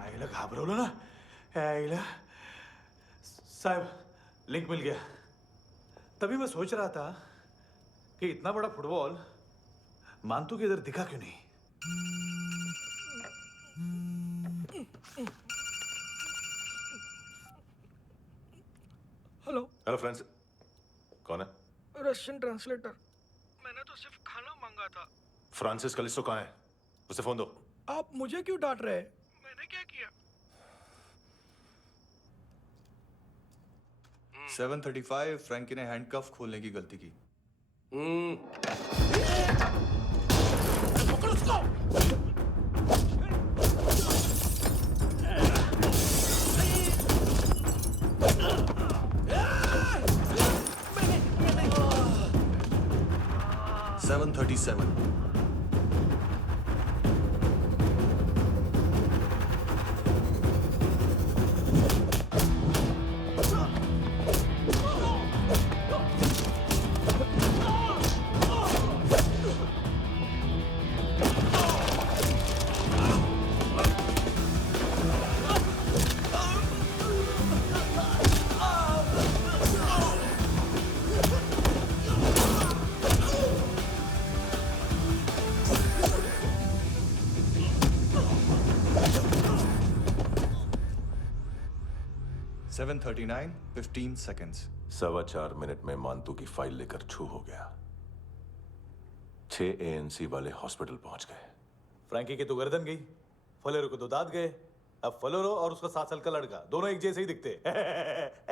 आईला घाबरवलं ना? आईला साहब, लिंक मिल गया। तभी मैं सोच रहा था कि इतना बड़ा फुटबॉल मानतू के इधर दिखा क्यों नहीं? हेलो। हेलो फ्रेंड्स, कौन है? Russian translator. मैंने तो सिर्फ खाना मांगा था। फ्रांसिस कलिस्टो कहाँ है? उसे फोन दो। आप मुझे क्यों डांट रहे हैं? मैंने क्या किया? 735 फ्रैंकी ने हैंडकफ खोलने की गलती की। पकड़ो उसको। 737। 7:39, 15 seconds. 4.25 मिनट में मानतू की फाइल लेकर छू हो गया। 6 ANC वाले हॉस्पिटल पहुंच गए। फ्रैंकी की तो गर्दन गई, फलेरो को तो दांत गए। अब फलेरो और उसका 7 साल का लड़का दोनों एक जैसे ही दिखते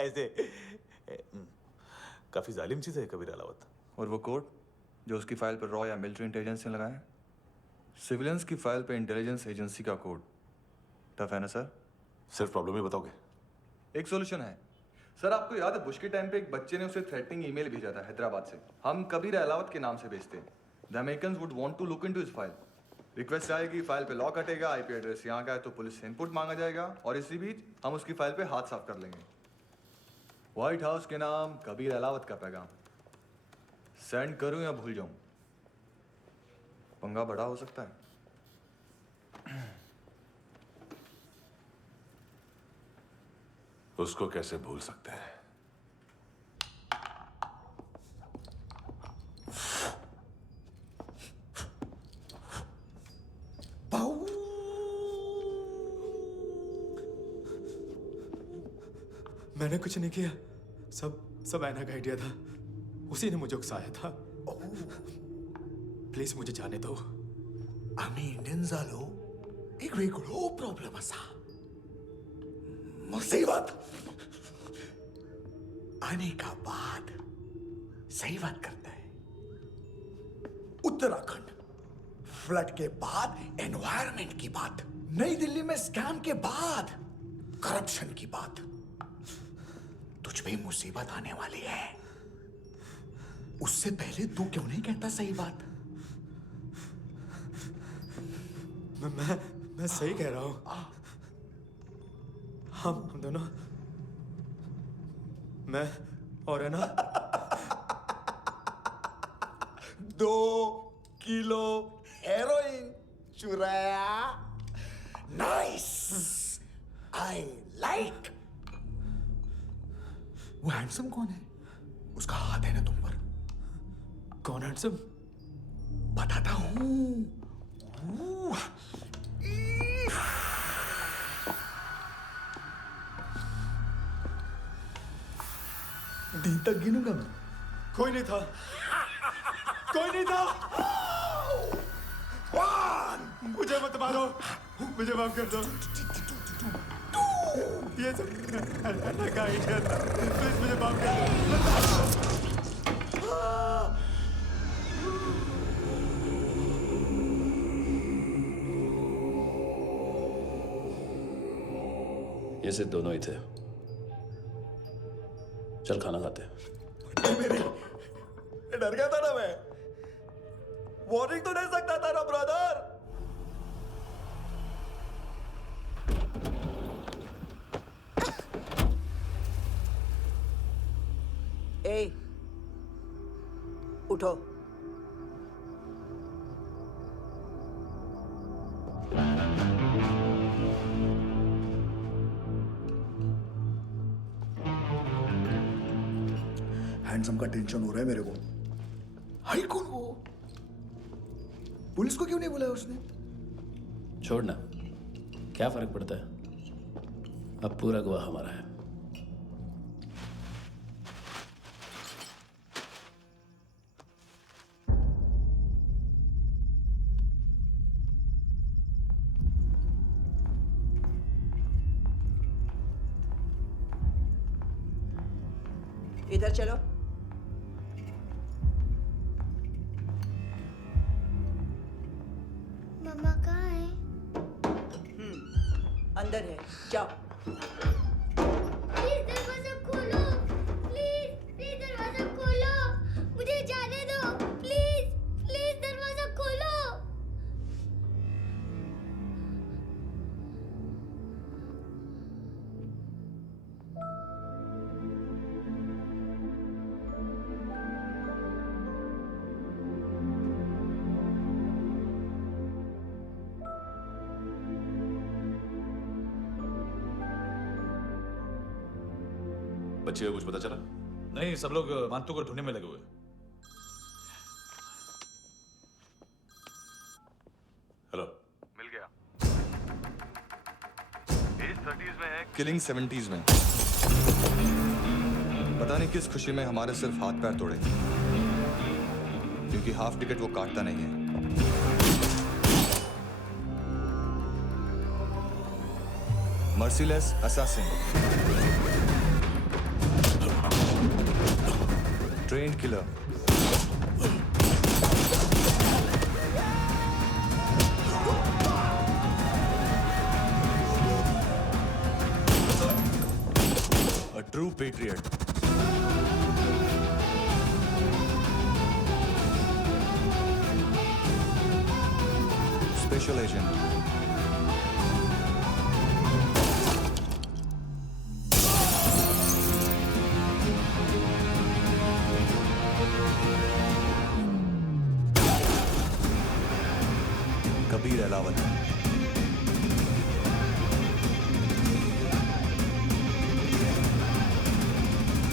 ऐसे। काफी जालिम चीज है कबीर अलावत। और वो कोड जो उसकी फाइल पर रॉ या मिलिट्री इंटेलिजेंस ने लगाया, सिविलियंस की फाइल पे इंटेलिजेंस एजेंसी का कोड। टफ है ना सर? सिर्फ प्रॉब्लम ही बताओगे? एक सॉल्यूशन है सर। आपको याद है बुश के टाइम पे एक बच्चे ने उसे थ्रेटनिंग ईमेल भेजा था हैदराबाद से। हम कबीर अलावत के नाम से भेजते हैं। The Americans would want to look into his file. Request आएगी, फाइल पे लॉक हटेगा, आईपी एड्रेस यहाँ का है तो पुलिस से इनपुट मांगा जाएगा और इसी बीच हम उसकी फाइल पे हाथ साफ कर लेंगे। व्हाइट हाउस के नाम कबीर अलावत का पैगाम। सेंड करूं या भूल जाऊं? पंगा बड़ा हो सकता है। उसको कैसे भूल सकते हैं? मैंने कुछ नहीं किया, सब ऐना का आइडिया था। उसी ने मुझे उकसाया था। प्लीज मुझे जाने दो। आम्ही इंडियन झालो एक वेगळो प्रॉब्लेम असा, मुसीबत आने का बाद सही बात करता है। उत्तराखंड फ्लड के बाद एनवायरनमेंट की बात, नई दिल्ली में स्कैम के बाद करप्शन की बात। तुझ पे मुसीबत आने वाली है, उससे पहले तू क्यों नहीं कहता सही बात? मैं सही कह रहा हूं। हम दोनों, मैं और है ना 2 किलो हेरोइन चुराया। Nice, I like. वो हैंडसम कौन है? उसका हाथ है ना तुम पर? कौन हैंडसम? बताता हूं। दिन तक गिनूंगा मैं। कोई नहीं था, कोई नहीं था। मुझे मत मारो, मुझे माफ कर दो। ये सब ऐना का आइडिया था। प्लीज मुझे माफ कर दो। ये सिर्फ दोनों ही थे। चल खाना खाते हैं। डर गया था ना मैं। वार्निंग तो दे सकता था ना ब्रदर। ए, उठो। हैंडसम का टेंशन हो रहा है मेरे को। हाई कौन वो? पुलिस को क्यों नहीं बुलाया उसने? छोड़ना, क्या फर्क पड़ता है? अब पूरा गवाह हमारा है। इधर चलो। मम्मा कहाँ है? अंदर है, जाओ। प्लीज दरवाजा खोलो, प्लीज दरवाजा खोलो, मुझे जाने दो, प्लीज दरवाजा खोलो। बच्चे को कुछ पता चला? नहीं, सब लोग मानतू को ढूंढने में लगे हुए। हेलो, मिल गया। एज 30s में है, किलिंग 70s में। पता नहीं किस खुशी में हमारे सिर्फ हाथ पैर तोड़े, क्योंकि हाफ टिकट वो काटता नहीं है। Merciless assassin, trained killer, a true patriot. Special agent. Kabir Alawat.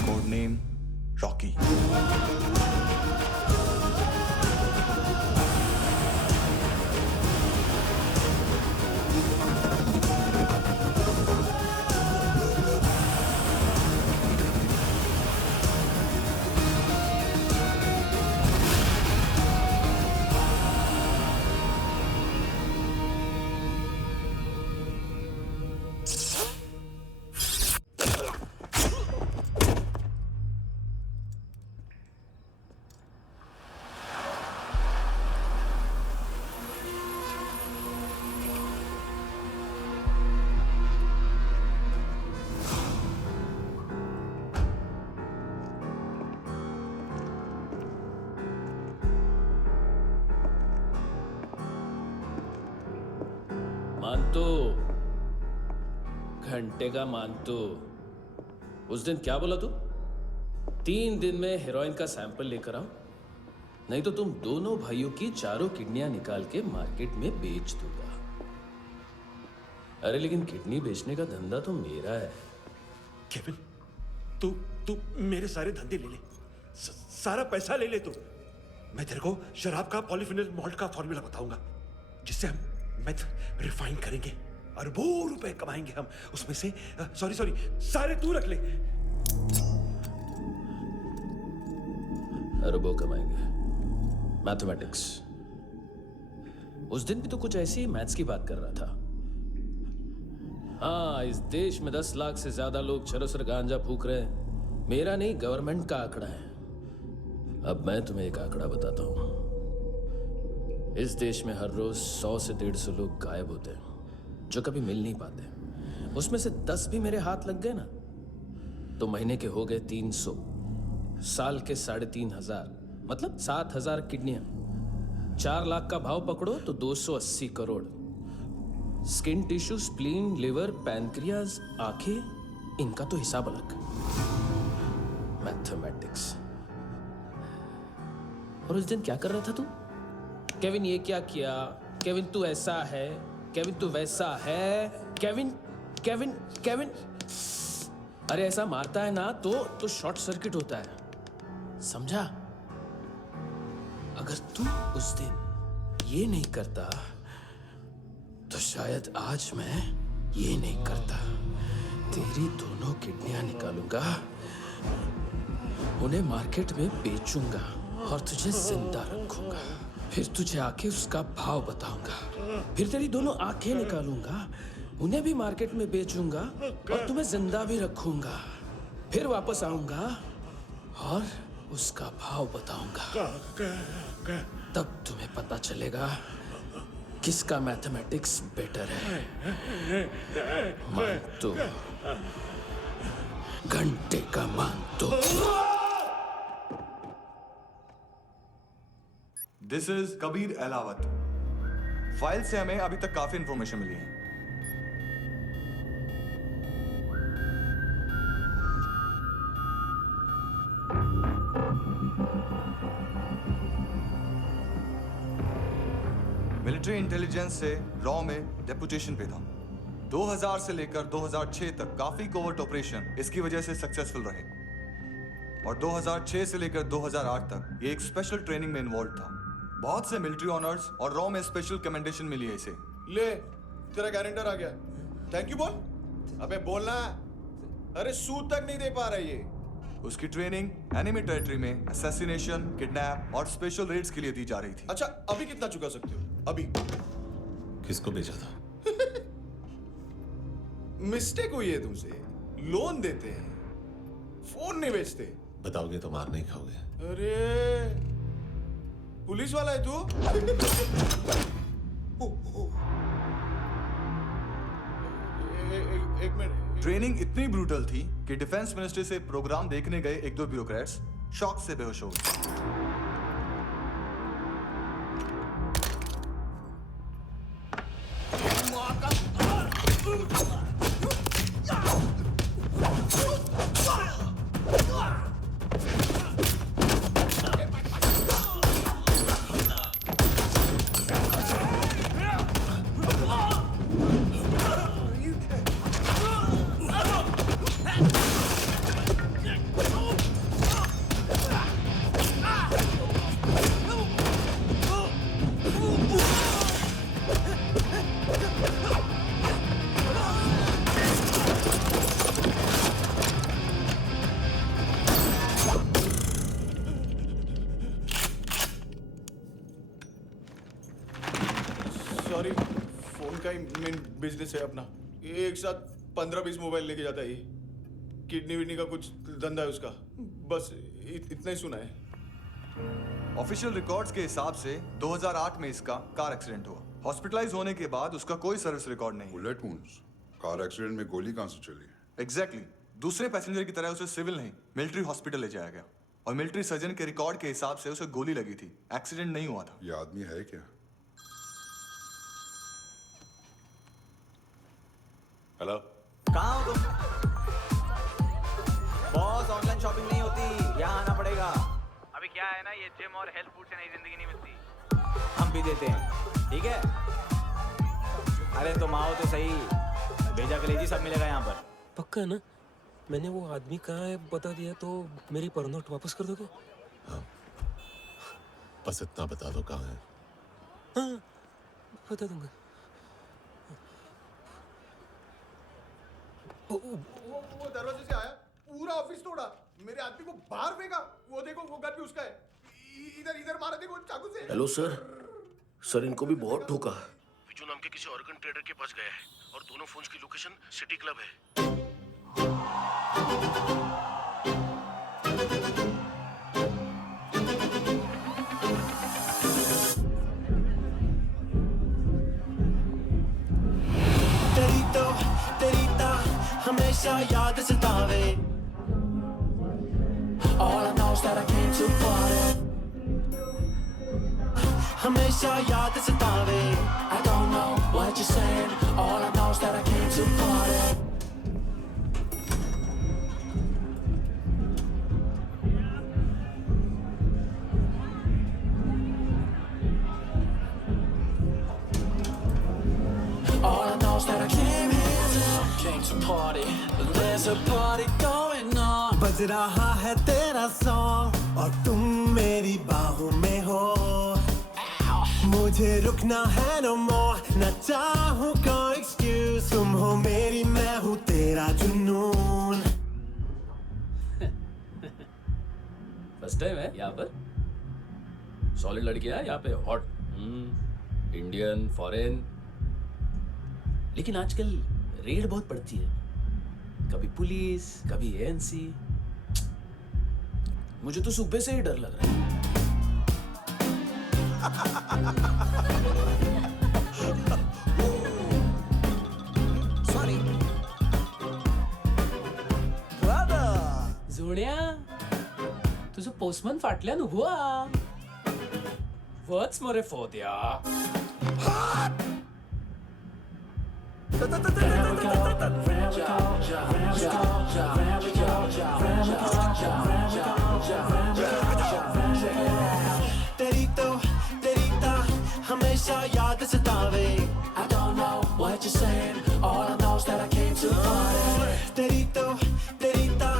Code name Rocky. मानतो, घंटे का मानतो। उस दिन क्या बोला तू? 3 दिन में हेरोइन का सैंपल लेकर आओ, नहीं तो तुम दोनों भाइयों की चारों किडनियां निकाल के मार्केट में बेच दूंगा। अरे लेकिन किडनी बेचने का धंधा तो मेरा है। केविन, तू मेरे सारे धंधे ले ले, सारा पैसा ले ले तू। मैं तेरे को शराब का पॉलीफिनल मॉल्ट का फॉर्मूला बताऊंगा, जिससे हम मेथ रिफाइन करेंगे, अरबों रुपए कमाएंगे हम उसमें से। सॉरी सारे तू रख ले। अरबों कमाएंगे, मैथमेटिक्स। उस दिन भी तो कुछ ऐसी मैथ्स की बात कर रहा था। हाँ, इस देश में 10 लाख से ज्यादा लोग चरस और गांजा फूक रहे हैं। मेरा नहीं, गवर्नमेंट का आंकड़ा है। अब मैं तुम्हें एक आंकड़ा बताता हूं। इस देश में हर रोज 100 से 150 लोग गायब होते हैं, जो कभी मिल नहीं पाते। उसमें से 10 भी मेरे हाथ लग गए ना, तो महीने के हो गए 300, साल के 3500, मतलब 7000 किडनियां। 4 लाख का भाव पकड़ो तो 280 crore. Skin tissue, spleen, liver, pancreas, आंखें, इनका तो हिसाब अलग। मैथमेटिक्स। और उस दिन क्या कर रहा था तू? केविन ये क्या किया, केविन तू ऐसा है, केविन तू वैसा है, केविन केविन केविन। अरे ऐसा मारता है ना तो शॉर्ट सर्किट होता है, समझा? अगर तू उस दिन ये नहीं करता तो शायद आज मैं ये नहीं करता। तेरी दोनों किडनियां निकालूंगा, उन्हें मार्केट में बेचूंगा और तुझे जिंदा रखूंगा। फिर तुझे आके उसका भाव बताऊंगा। फिर तेरी दोनों आंखें निकालूंगा, उन्हें भी मार्केट में बेचूंगा और तुम्हें जिंदा भी रखूंगा। फिर वापस आऊंगा और उसका भाव बताऊंगा। तब तुम्हें पता चलेगा किसका मैथमेटिक्स बेटर है। मानतो, घंटे का मानतो। This is Kabir Ahlawat. File से हमें अभी तक काफी इंफॉर्मेशन मिली है। मिलिट्री इंटेलिजेंस से रॉ में डेपुटेशन पे था। 2000 से लेकर 2006 तक काफी कोवर्ट ऑपरेशन इसकी वजह से सक्सेसफुल रहे, और 2006 से लेकर 2008 तक ये एक स्पेशल ट्रेनिंग में इन्वॉल्व था। बहुत से मिलिट्री ऑनर्स और रॉ में स्पेशल कमेंडेशन मिली है इसे। ले, तेरा गारंटर आ गया। थैंक यू बोल। अबे बोलना। अरे सूद तक नहीं दे पा रहा ये। उसकी ट्रेनिंग एनिमी टेरिटरी में असैसिनेशन, किडनैप और स्पेशल रेड्स के लिए दी जा रही थी। अच्छा, अभी कितना चुका सकते हो? अभी किसको भेजा था? मिस्टेक हुई है तुमसे। लोन देते हैं, फोन नहीं बेचते। बताओगे तो मार नहीं खाओगे। अरे पुलिस वाला है तू? एक मिनट। ट्रेनिंग इतनी ब्रूटल थी कि डिफेंस मिनिस्ट्री से प्रोग्राम देखने गए एक दो ब्यूरोक्रेट्स शॉक से बेहोश हो गए। सॉरी, फोन का ही मेन बिजनेस है अपना। एक साथ 15-20 मोबाइल लेके जाता है ये। किडनी विडनी का कुछ धंधा है उसका। बस इतना ही सुना है। ऑफिशियल रिकॉर्ड्स के हिसाब से 2008 में इसका कार एक्सीडेंट हुआ। हॉस्पिटलाइज होने के बाद उसका कोई सर्विस रिकॉर्ड नहीं। Bullet wounds? कार एक्सीडेंट में गोली कहां से चली? एग्जैक्टली। दूसरे पैसेंजर की तरह उसे सिविल नहीं, मिलिट्री हॉस्पिटल ले जाया गया और मिलिट्री सर्जन के रिकॉर्ड के हिसाब से उसे गोली लगी थी। एक्सीडेंट नहीं हुआ था। ये आदमी है क्या? हेलो, कहाँ हो तुम? बॉस, ऑनलाइन शॉपिंग नहीं होती, यहाँ आना पड़ेगा। अभी क्या है ना, ये जिम और हेल्थ फूड से नई जिंदगी नहीं मिलती। हम भी देते हैं, ठीक है? अरे तुम आओ तो सही, भेजा कलेजी सब मिलेगा यहाँ पर। पक्का ना? मैंने वो आदमी कहाँ है बता दिया तो मेरी पर नोट वापस कर दोगे? हाँ, बस इतना बता दो कहाँ है। हाँ, बता दूंगा। वो दरवाजे से आया, पूरा ऑफिस तोड़ा, मेरे आदमी को बाहर फेंका। वो देखो, वो गन भी उसका है। इधर मारा, देखो चाकू से। हेलो सर, सर इनको भी बहुत ठोका। विजू नाम के किसी ऑर्गन ट्रेडर के पास गया है और दोनों फोन्स की लोकेशन सिटी क्लब है। तेरी तो हमेशा याद सतावे। All I know is that I came to party. हमेशा याद सतावे। I don't know what you're saying. All I know is that I came to party. All I know is that I came to party. There's a party going on. बज रहा है तेरा song और तुम मेरी बाहों में हो। मुझे रुकना है no more, न चाहूँ कोई excuse। तुम हो मेरी, मैं हूँ तेरा जुनून। फर्स्ट टाइम है यहाँ पर? सॉलिड लड़कियां हैं यहाँ पे, हॉट इंडियन, फॉरेन। लेकिन आजकल रेड बहुत पड़ती है, कभी पुलिस, कभी एएनसी। मुझे तो सुबह से ही डर लग रहा है। सॉरी जोड्या, तुझं पोस्टमन फाटल्यान हुआ वच मरे फोद्या। तेरी तो हमेशा याद सतावे। I don't know what you're saying. All I know is that I came to party. तेरी तो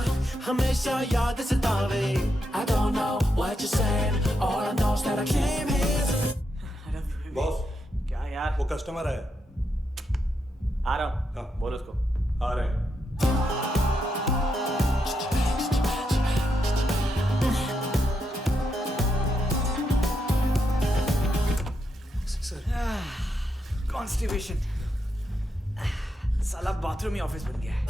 हमेशा याद सतावे। I don't know what you're saying. All I know is that I came here. Boss, क्या यार? वो कस्टमर है। आ रहा हूँ। बोल उसको। आ रहे हैं। कॉन्स्टिपेशन, साला बाथरूम ही ऑफिस बन गया है।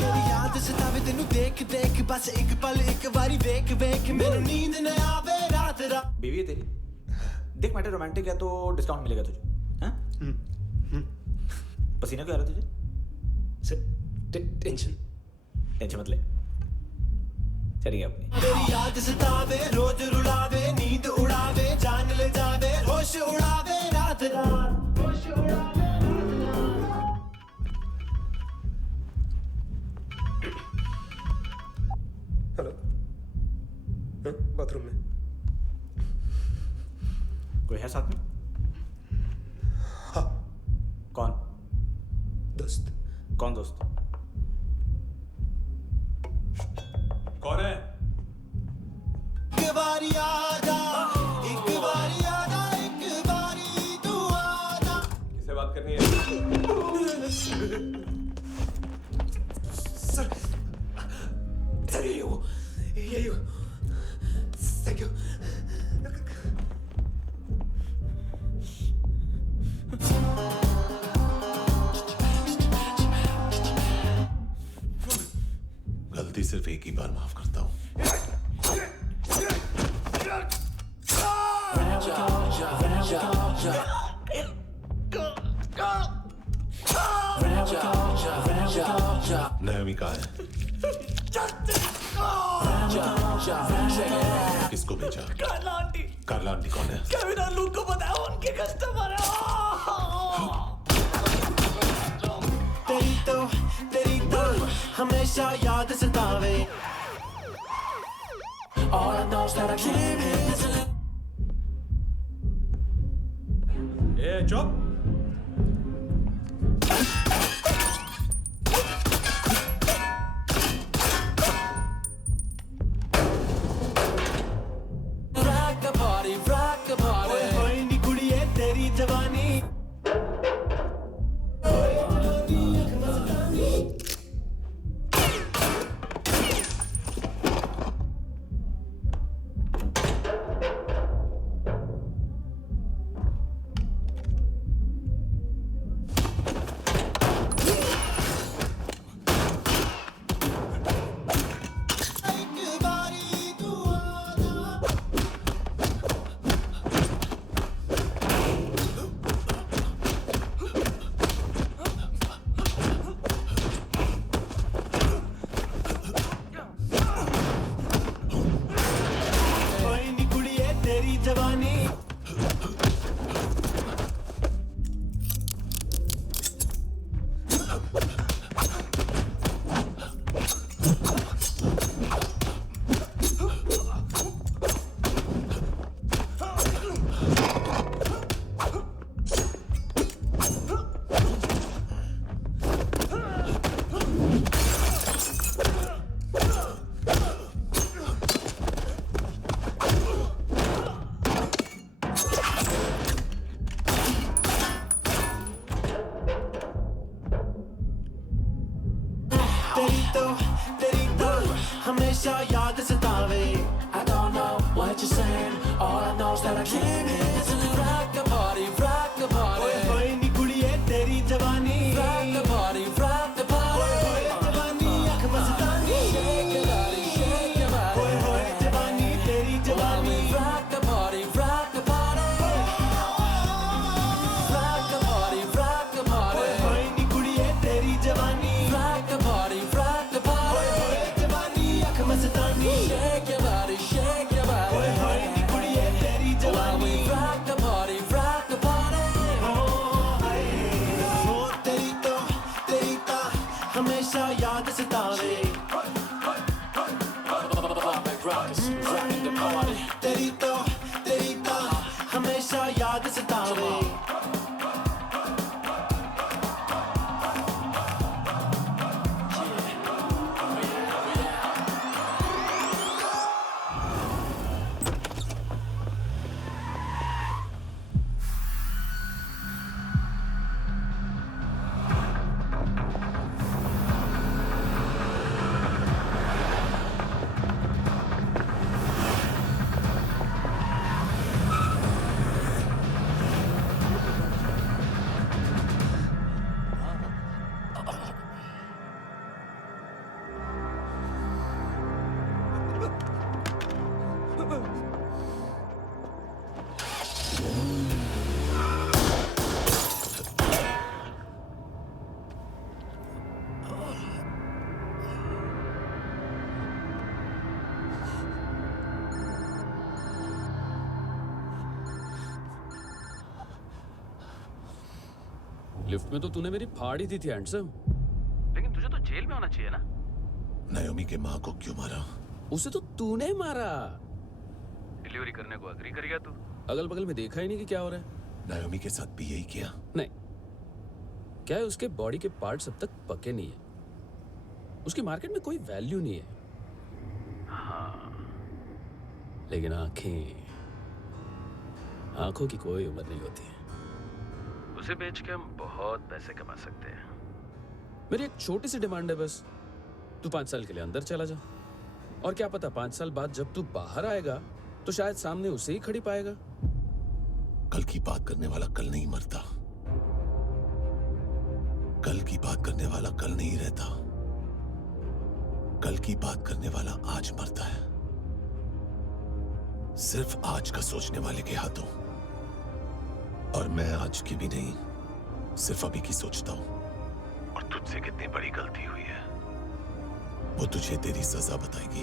तेरी याद सतावे तेनू देख देख, बस एक पल एक बारी वेख वेख, मेनू नींद न आवे रात रात। बीवी है तेरी, देख मैटर रोमांटिक है तो डिस्काउंट मिलेगा तुझे। हाँ? पसीना क्यों आ रहा है तुझे? टेंशन मत ले, चलिए अपनी। तेरी याद सतावे रोज रुलावे, नींद उड़ावे, जान ले जावे, होश उड़ावे रात रात, होश उड़ावे। हेलो, बाथरूम में कोई है साथ में? हाँ। कौन? दोस्त। कौन दोस्त? कौन है? एक बारी आजा, एक बारी आजा, एक बारी तू आजा। किससे बात करनी है? सर, सर यही हो, यही हो। Thank you. गलती सिर्फ एक ही बार माफ करता हूं। नायोमी कहाँ है? किसको भेजा? कार्ला आंटी कौन है? केविन और लूक को बताया, उनके कस्टमर है। तेरी तो हमेशा याद सतावे। All I know is that I came here to live. ए चुप। rock the party. ओए नी कुड़िए तेरी जवानी। तेरी तो हमेशा याद सतावे। I don't know what you're saying, all I know is that I came here to rock the party, rock the party. ओए नी कुड़िए तेरी जवानी, rock the party, rock the party. ओए जवानी आँख मस्तानी, shake your body, shake your body. ओए जवानी तेरी जवानी, rock the party, rock the party. Rock the party, rock the party. ओए नी कुड़िए तेरी जवानी, rock the party, rock the party. ओए जवानी आँख मस्तानी, shake your body, shake your body. ओए नी कुड़िए तेरी जवानी, rock लिफ्ट में तो तूने मेरी फाड़ ही दी थी हैंडसम। लेकिन तुझे तो जेल में होना चाहिए ना। नायोमी के माँ को क्यों मारा? उसे तो तूने मारा। डिलीवरी करने को एग्री कर गया तू। अगल बगल में देखा ही नहीं कि क्या हो रहा है। नायोमी के साथ भी यही किया? नहीं, क्या है उसके बॉडी के पार्ट्स अब तक पके नहीं है, उसकी मार्केट में कोई वैल्यू नहीं है। हाँ, लेकिन आंखों की कोई उम्र नहीं होती है। उसे बेच के हम बहुत पैसे कमा सकते हैं। मेरी एक छोटी सी डिमांड है बस, तू 5 साल के लिए अंदर चला जा, और क्या पता 5 साल बाद जब तू बाहर आएगा तो शायद सामने उसे ही खड़ी पाएगा। कल की बात करने वाला कल नहीं मरता, कल की बात करने वाला कल नहीं रहता, कल की बात करने वाला आज मरता है। सिर्फ आज का सोचने वाले के हाथों। और मैं आज की भी नहीं, सिर्फ अभी की सोचता हूं। और तुझसे कितनी बड़ी गलती हुई है वो तुझे तेरी सजा बताएगी।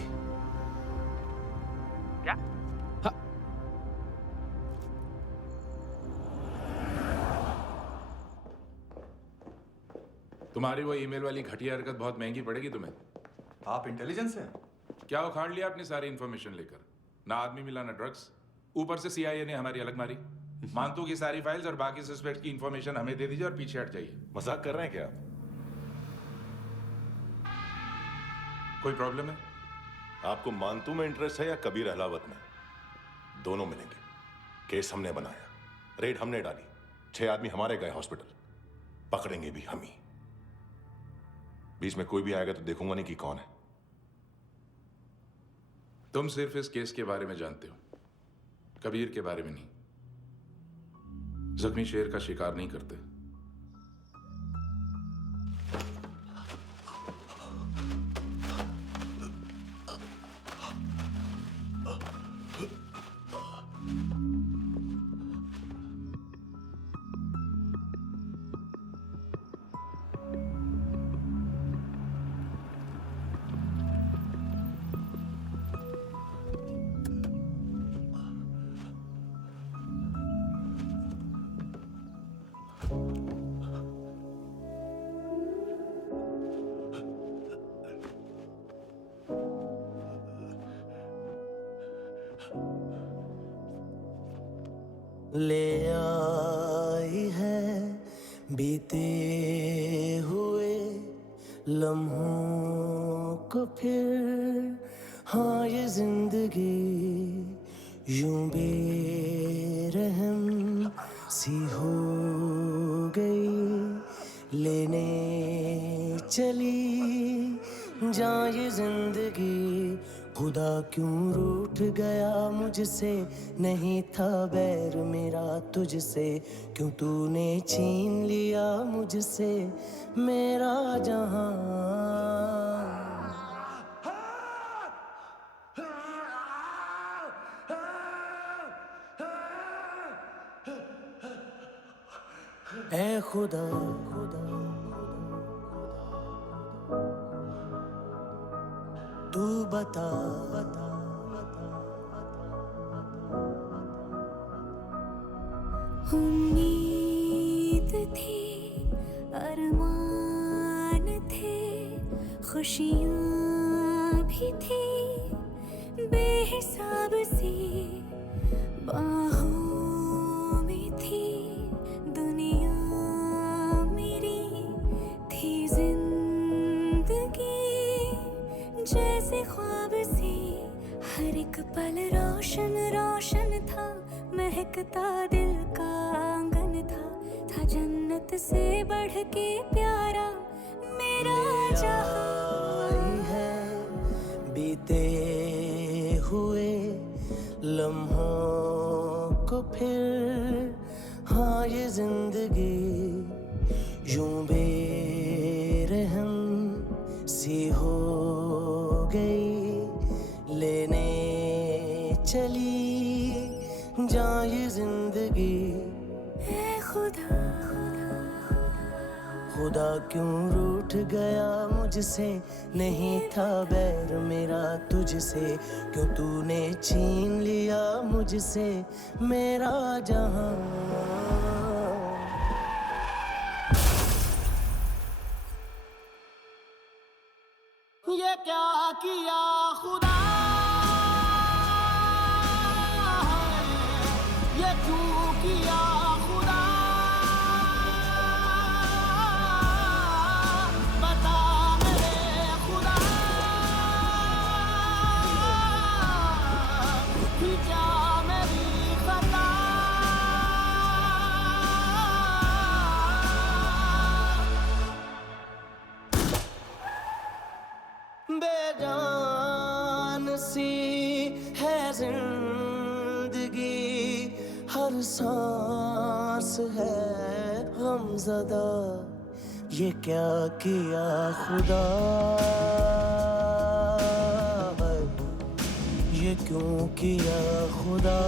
क्या? हाँ। तुम्हारी वो ईमेल वाली घटिया हरकत बहुत महंगी पड़ेगी तुम्हें। आप इंटेलिजेंस हैं? क्या उखाड़ लिया अपनी सारी इंफॉर्मेशन लेकर? ना आदमी मिला ना ड्रग्स, ऊपर से CIA ने हमारी अलग मारी। मानतू की सारी फाइल्स और बाकी सस्पेक्ट की इंफॉर्मेशन हमें दे दीजिए और पीछे हट जाइए। मजाक कर रहे हैं क्या आप? कोई प्रॉब्लम है? आपको मानतू में इंटरेस्ट है या कबीर अहलावत में? दोनों मिलेंगे। केस हमने बनाया, रेड हमने डाली, 6 आदमी हमारे गए हॉस्पिटल, पकड़ेंगे भी हम ही। बीच में कोई भी आएगा तो देखूंगा नहीं कि कौन है। तुम सिर्फ इस केस के बारे में जानते हो, कबीर के बारे में नहीं। जख्मी शेर का शिकार नहीं करते। ले आई है बीते हुए लम्हों को फिर, हाँ ये जिंदगी यूं बेरहम सी हो गई, लेने चली जा ये जिंदगी। खुदा क्यों रूठ गया मुझसे, नहीं था बैर मेरा तुझसे, क्यों तूने छीन लिया मुझसे मेरा जहां। ऐ खुदा तू बता उम्मीद थी, अरमान थे, खुशियाँ भी थी बेहिसाब सी, बाहों में थी दुनिया मेरी, थी जिंदगी जैसे ख्वाब सी, हर एक पल रोशन रोशन था, महकता दिल का आंगन था जन्नत से बढ़ के प्यारा मेरा जहां। है बीते हुए लम्हों को फिर, हाँ ये जिंदगी यूं बेरहम सी हो गई, लेने चली जा ये जिंदगी। ऐ खुदा खुदा क्यों रूठ गया मुझसे, नहीं था बैर मेरा तुझसे, क्यों तूने छीन लिया मुझसे मेरा जहां। क्या किया खुदा, ये क्यों किया खुदा, बता मेरे खुदा, कि क्या मेरी खता, बेजान सी है जिंदगी, हर सांस है गमज़दा, ये क्या किया खुदा, ये क्यों किया खुदा,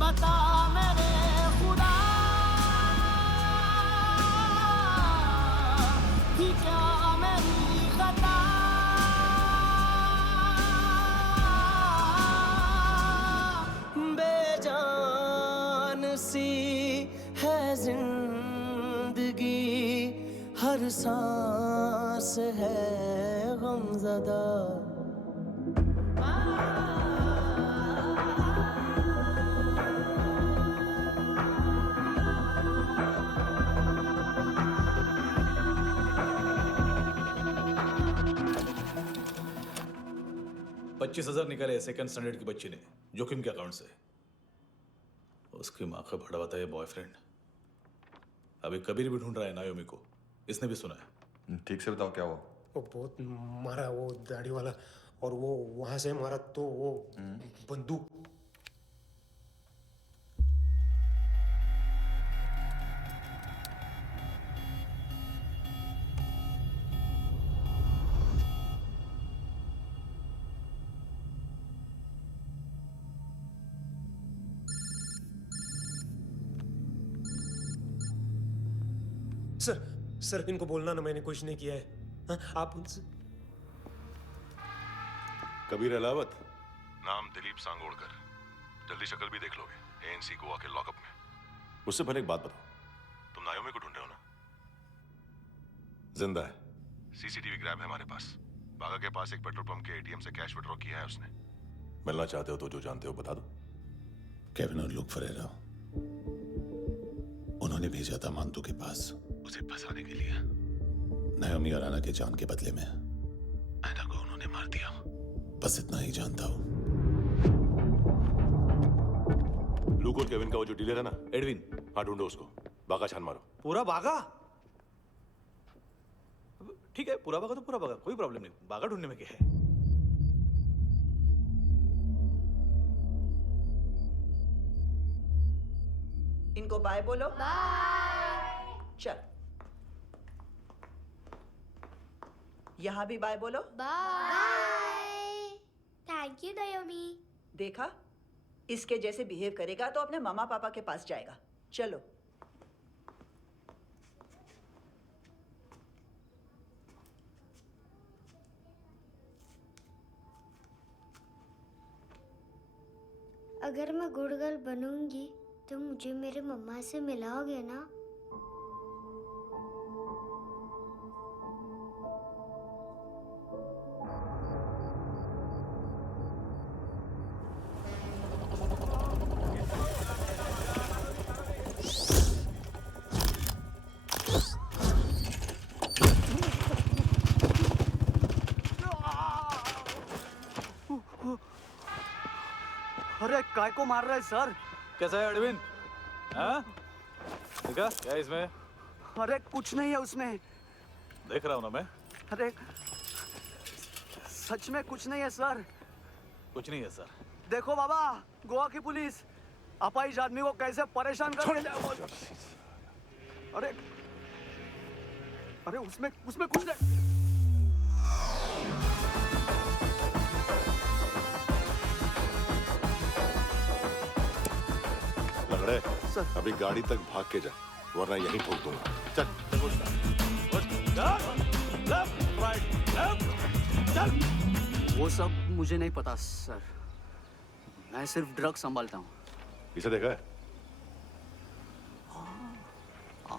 बता मेरे खुदा, कि क्या मेरी खता, बेजान सी है जिंदगी, हर सांस है गमज़दा। $25,000 निकाले सेकंड स्टैंडर्ड की बच्ची ने जोखिम के अकाउंट से। उसकी माँ का भड़ा बताया बॉयफ्रेंड अभी कबीर भी ढूंढ रहा है नायोमी को, इसने भी सुना है। ठीक से बताओ क्या हुआ। वो बहुत मारा, वो दाढ़ी वाला, और वो वहां से मारा तो वो बंदूक। सर इनको बोलना ना मैंने कुछ नहीं किया है। हाँ, आप उनसे। कबीर अलावत, नाम दिलीप सांगोड़कर, जल्दी शक्ल भी देख लोगे एएनसी गोवा के लॉकअप में। मुझसे पहले एक बात बताओ, तुम नायोमी को ढूंढ रहे हो ना? जिंदा है, सीसीटीवी ग्रैब है हमारे पास। बागा के पास एक पेट्रोल पंप के एटीएम से कैश विड्रॉ किया है उसने। मिलना चाहते हो तो जो जानते हो बता दो। केविन और लुक फरेरा, उन्होंने भेजा था मांतू के पास उसे फंसाने के लिए। नायोमी अराना के जान के बदले में ऐना को उन्होंने मार दिया। बस इतना ही जानता हूं। लुक और केविन का वो जो डीलर है ना, एडविन, हाँ ढूंढो उसको। बागा छान मारो। पूरा बागा? ठीक है, पूरा बागा तो पूरा बागा, कोई प्रॉब्लम नहीं। बागा ढूंढने में क्या है? इनको बाय बोलो। बाय। चल, यहां भी बाय बोलो। बाय। Thank you नायोमी। देखा, इसके जैसे बिहेव करेगा तो अपने मामा पापा के पास जाएगा। चलो। अगर मैं गुड गर्ल बनूंगी तो मुझे मेरे मम्मा से मिलाओगे ना? अरे काय को मार रहा है सर? कैसा है एडविन? हाँ? देखा क्या इसमें? अरे कुछ नहीं है उसमें। देख रहा हूँ ना मैं। अरे सच में कुछ नहीं है सर। कुछ नहीं है सर। देखो बाबा, गोवा की पुलिस अपाहिज आदमी को कैसे परेशान कर रही है। अरे अरे उसमें कुछ नहीं। लंगड़े, अभी गाड़ी तक भाग के जा, वरना यहीं ठोक दूंगा। चल। वो सब मुझे नहीं पता सर, मैं सिर्फ ड्रग संभालता हूँ। इसे देखा है?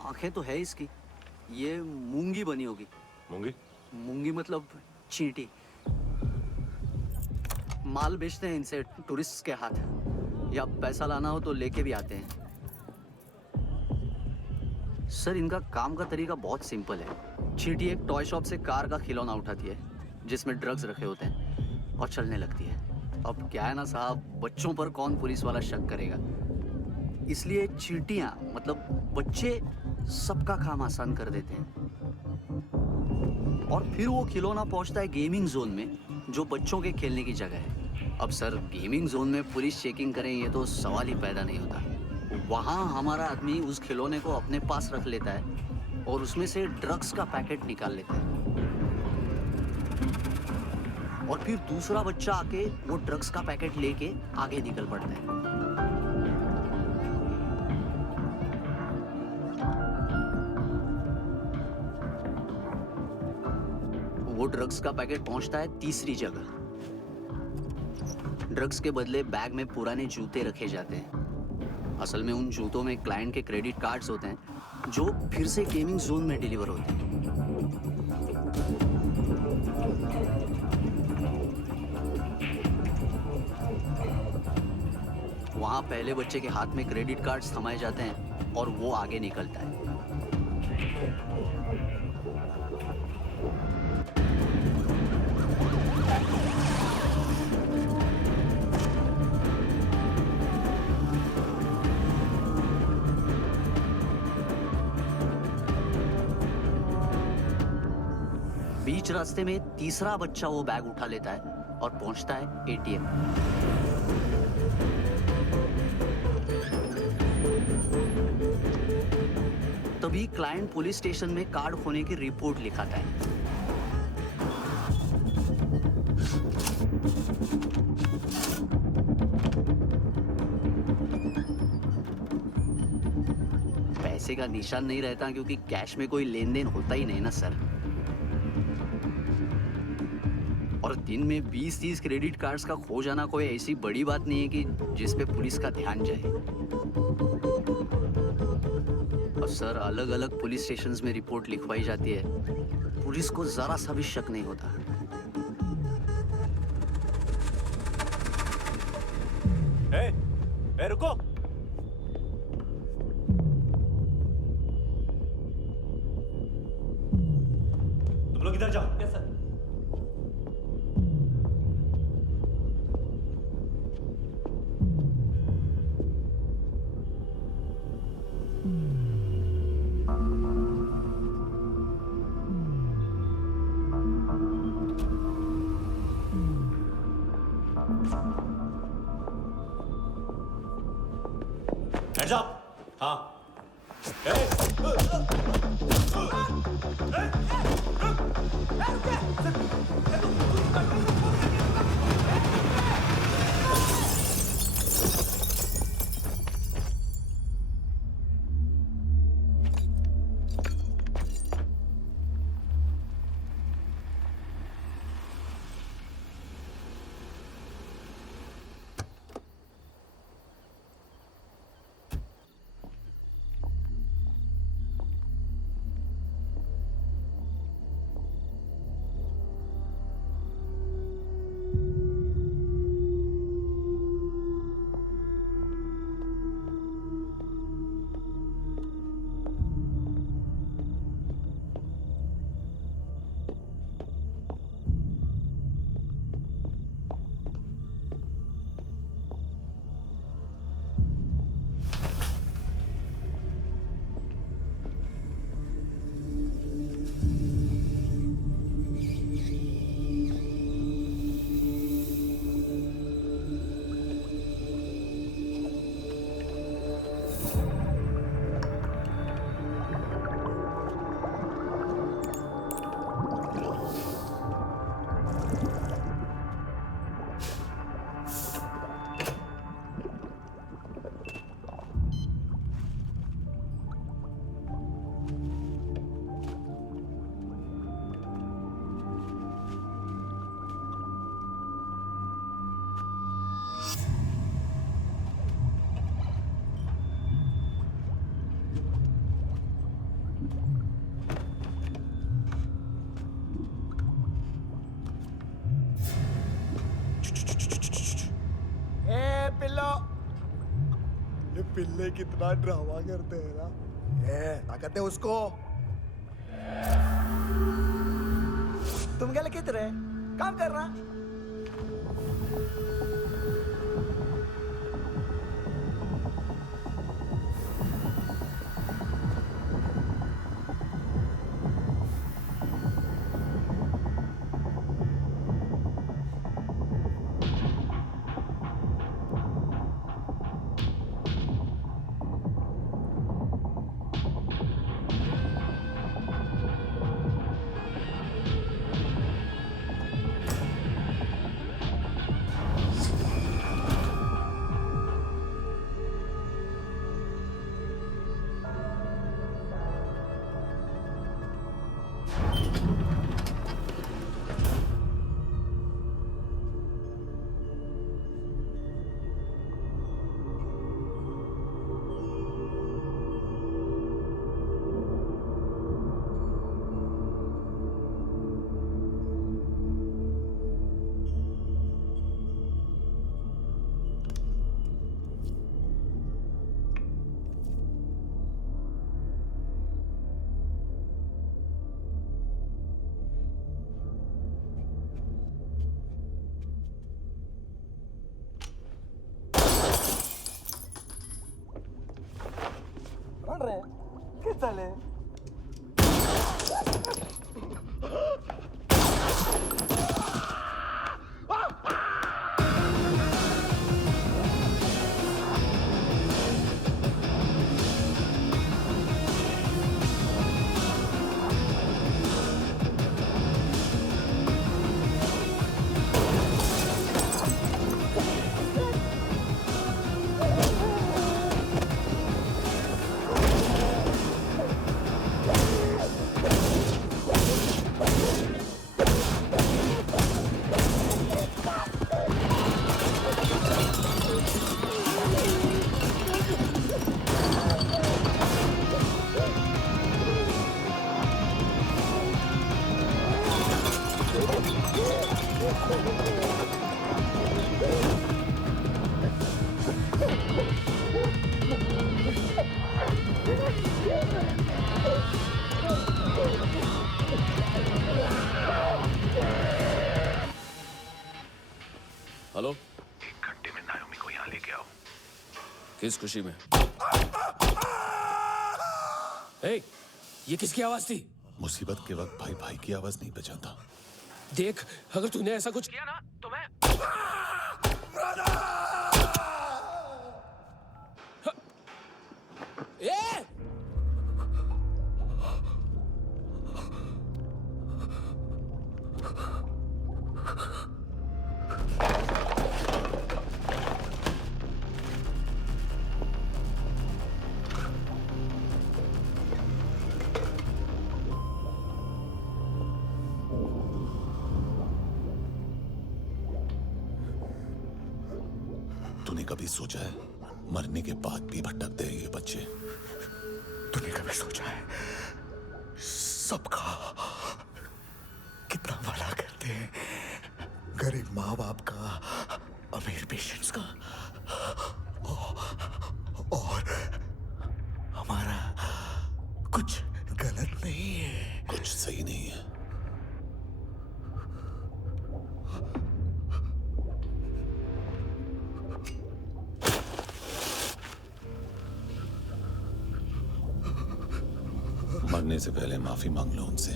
आंखें तो है इसकी, ये मूंगी बनी होगी। मूंगी? मूंगी मतलब चींटी। माल बेचते हैं इनसे टूरिस्ट के हाथ, या पैसा लाना हो तो लेके भी आते हैं। सर इनका काम का तरीका बहुत सिंपल है। चींटी एक टॉय शॉप से कार का खिलौना उठाती है जिसमें ड्रग्स रखे होते हैं और चलने लगती है। अब क्या है ना साहब, बच्चों पर कौन पुलिस वाला शक करेगा, इसलिए चींटियां मतलब बच्चे सबका काम आसान कर देते हैं। और फिर वो खिलौना पहुंचता है गेमिंग जोन में, जो बच्चों के खेलने की जगह है। अब सर गेमिंग जोन में पुलिस चेकिंग करें ये तो सवाल ही पैदा नहीं होता। वहाँ हमारा आदमी उस खिलौने को अपने पास रख लेता है और उसमें से ड्रग्स का पैकेट निकाल लेता है, और फिर दूसरा बच्चा आके वो ड्रग्स का पैकेट लेके आगे निकल पड़ता है। वो ड्रग्स का पैकेट पहुंचता है तीसरी जगह। ड्रग्स के बदले बैग में पुराने जूते रखे जाते हैं। असल में उन जूतों में क्लाइंट के क्रेडिट कार्ड्स होते हैं जो फिर से गेमिंग जोन में डिलीवर होते हैं। वहां पहले बच्चे के हाथ में क्रेडिट कार्ड्स थमाए जाते हैं और वो आगे निकलता है। बीच रास्ते में तीसरा बच्चा वो बैग उठा लेता है और पहुंचता है एटीएम। तभी क्लाइंट पुलिस स्टेशन में कार्ड खोने की रिपोर्ट लिखाता है। पैसे का निशान नहीं रहता क्योंकि कैश में कोई लेन देन होता ही नहीं ना सर। और दिन में 20-30 क्रेडिट कार्ड्स का खो जाना कोई ऐसी बड़ी बात नहीं है कि जिस पे पुलिस का ध्यान जाए। और सर अलग अलग पुलिस स्टेशंस में रिपोर्ट लिखवाई जाती है, पुलिस को जरा सा भी शक नहीं होता। ए, रुको। तुम लोग इधर जाओ। Yes sir. Hands up! हाँ। ये पिल्ले कितना ड्रामा करते हैं ना। ये ताकत है उसको। तुम क्या किधर है? काम कर रहा? ¿Qué tal? हेलो, 1 घंटे में नायोमी को यहाँ लेके आओ। किस खुशी में? हे, ये किसकी आवाज थी? मुसीबत के वक्त भाई भाई की आवाज नहीं पहचानता। देख, अगर तूने ऐसा कुछ किया ना तो मैं ए! तूने कभी सोचा है मरने के बाद भी भटकते हैं ये बच्चे? तूने कभी सोचा है सबका कितना भला करते हैं? गरीब माँ बाप का, अमीर पेशेंट्स का, और हमारा कुछ गलत नहीं है। कुछ सही नहीं है। मरने से पहले माफी मांग लो उनसे।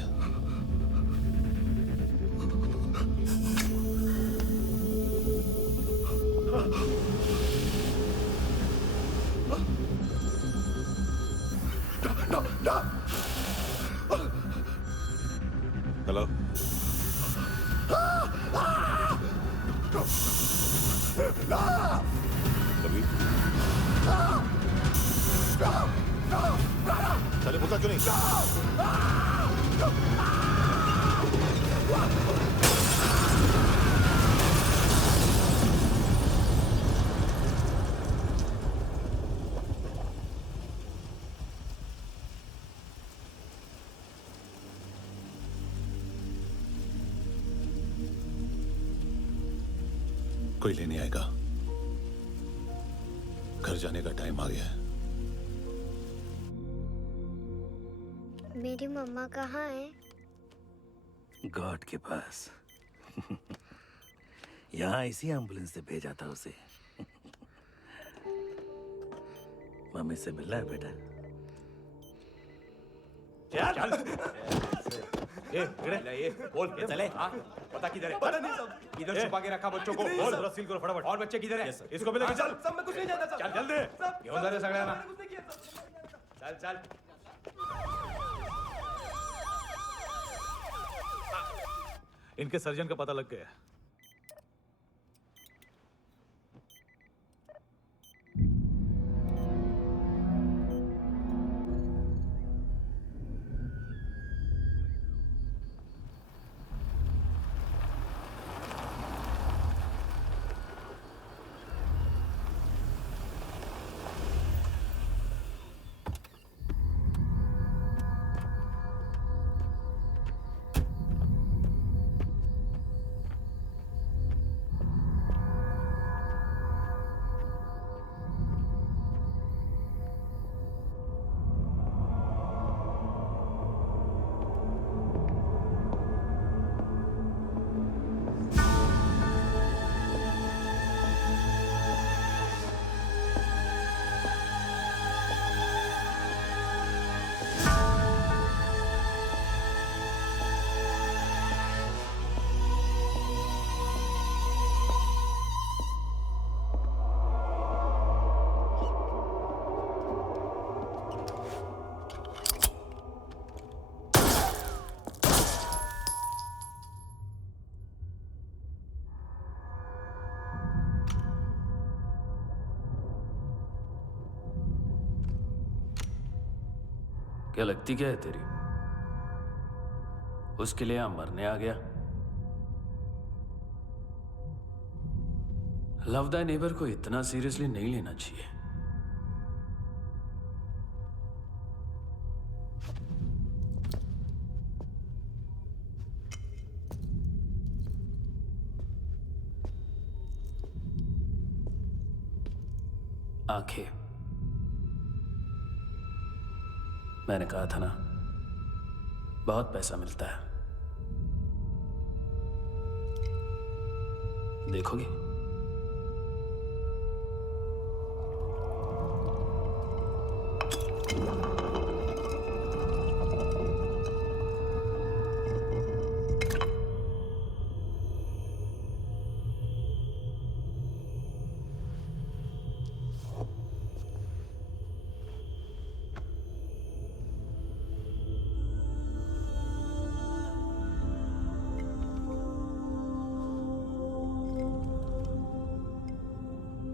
हेलो, कभी चले बोलता क्यों नहीं? कोई लेने आएगा? घर घर जाने का टाइम आ गया है। मेरी मम्मा कहाँ है? गॉड के पास। यहाँ इसी एम्बुलेंस से भेजा था उसे। मम्मी से मिलना है बेटा। चल ये बोल ये चले हाँ पता किधर है? पता नहीं सब इधर छुपा के रखा बच्चों को। बोल जरा सील करो फटाफट। और बच्चे किधर है? इसको भी लेके चल। सब में कुछ नहीं जानता सब। चल जल्दी घेऊन जा रे सगळ्यांना। चल चल इनके सर्जन का पता लग गया। क्या लगती क्या है तेरी? उसके लिए यहां मरने आ गया? लव द नेबर को इतना सीरियसली नहीं लेना चाहिए। आंखें, मैंने कहा था ना, बहुत पैसा मिलता है। देखोगे?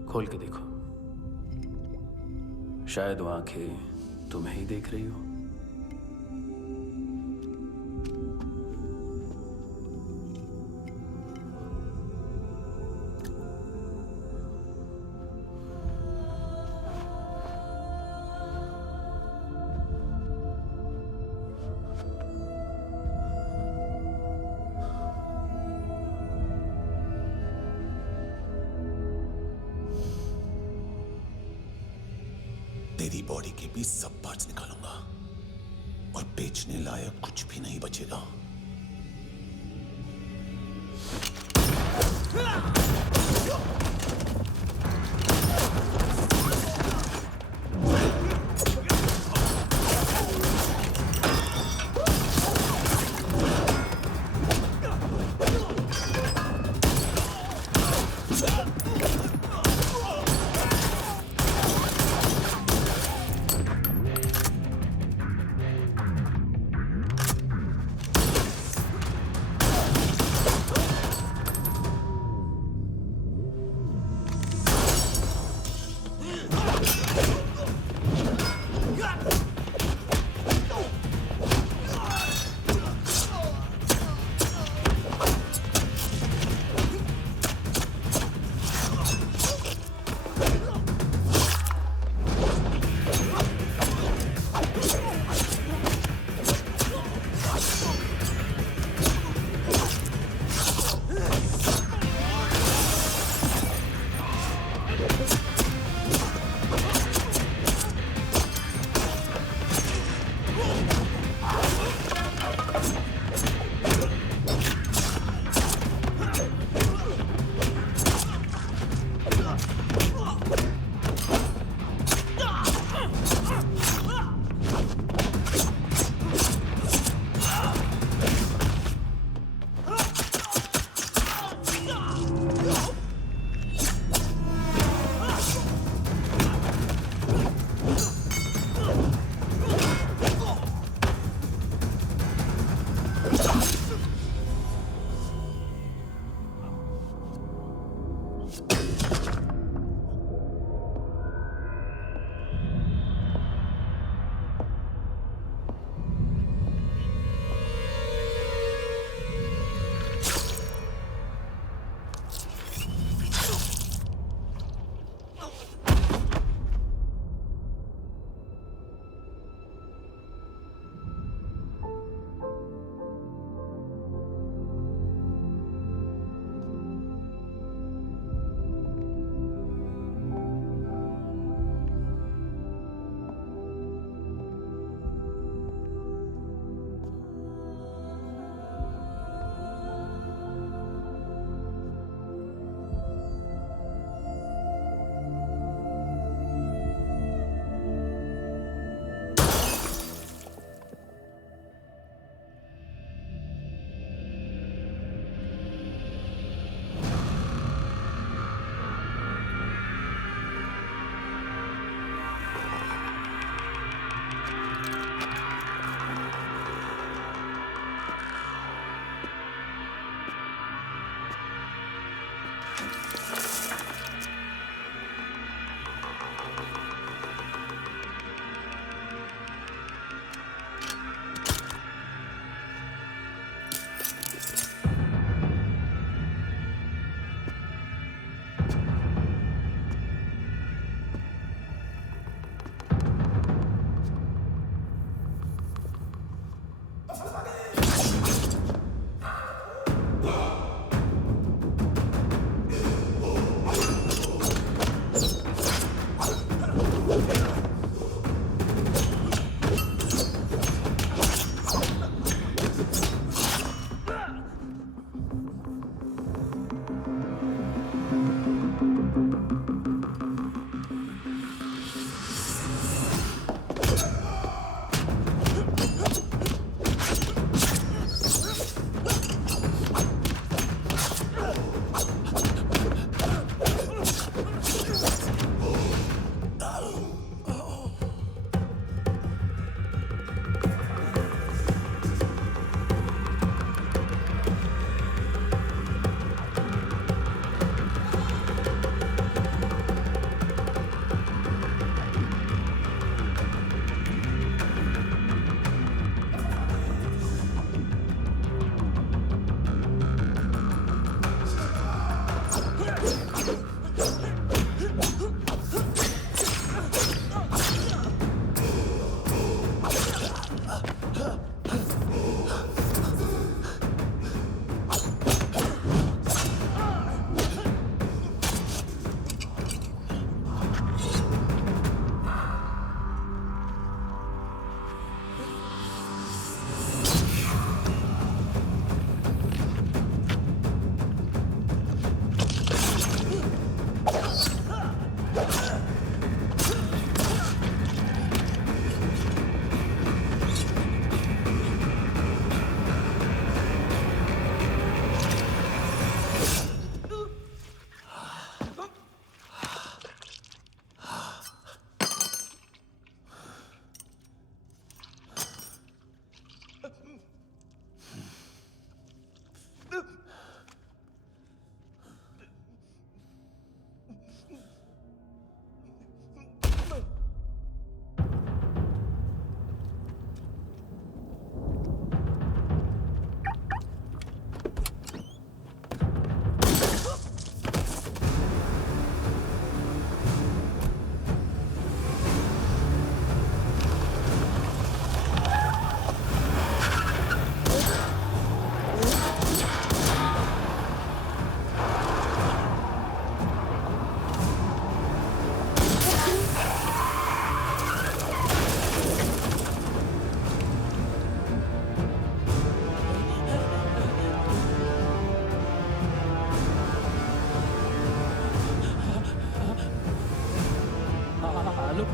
खोल के देखो, शायद वो आंखें तुम्हें ही देख रही हो। तेरी बॉडी के भी सब पार्ट्स निकालूंगा और बेचने लायक कुछ भी नहीं बचेगा।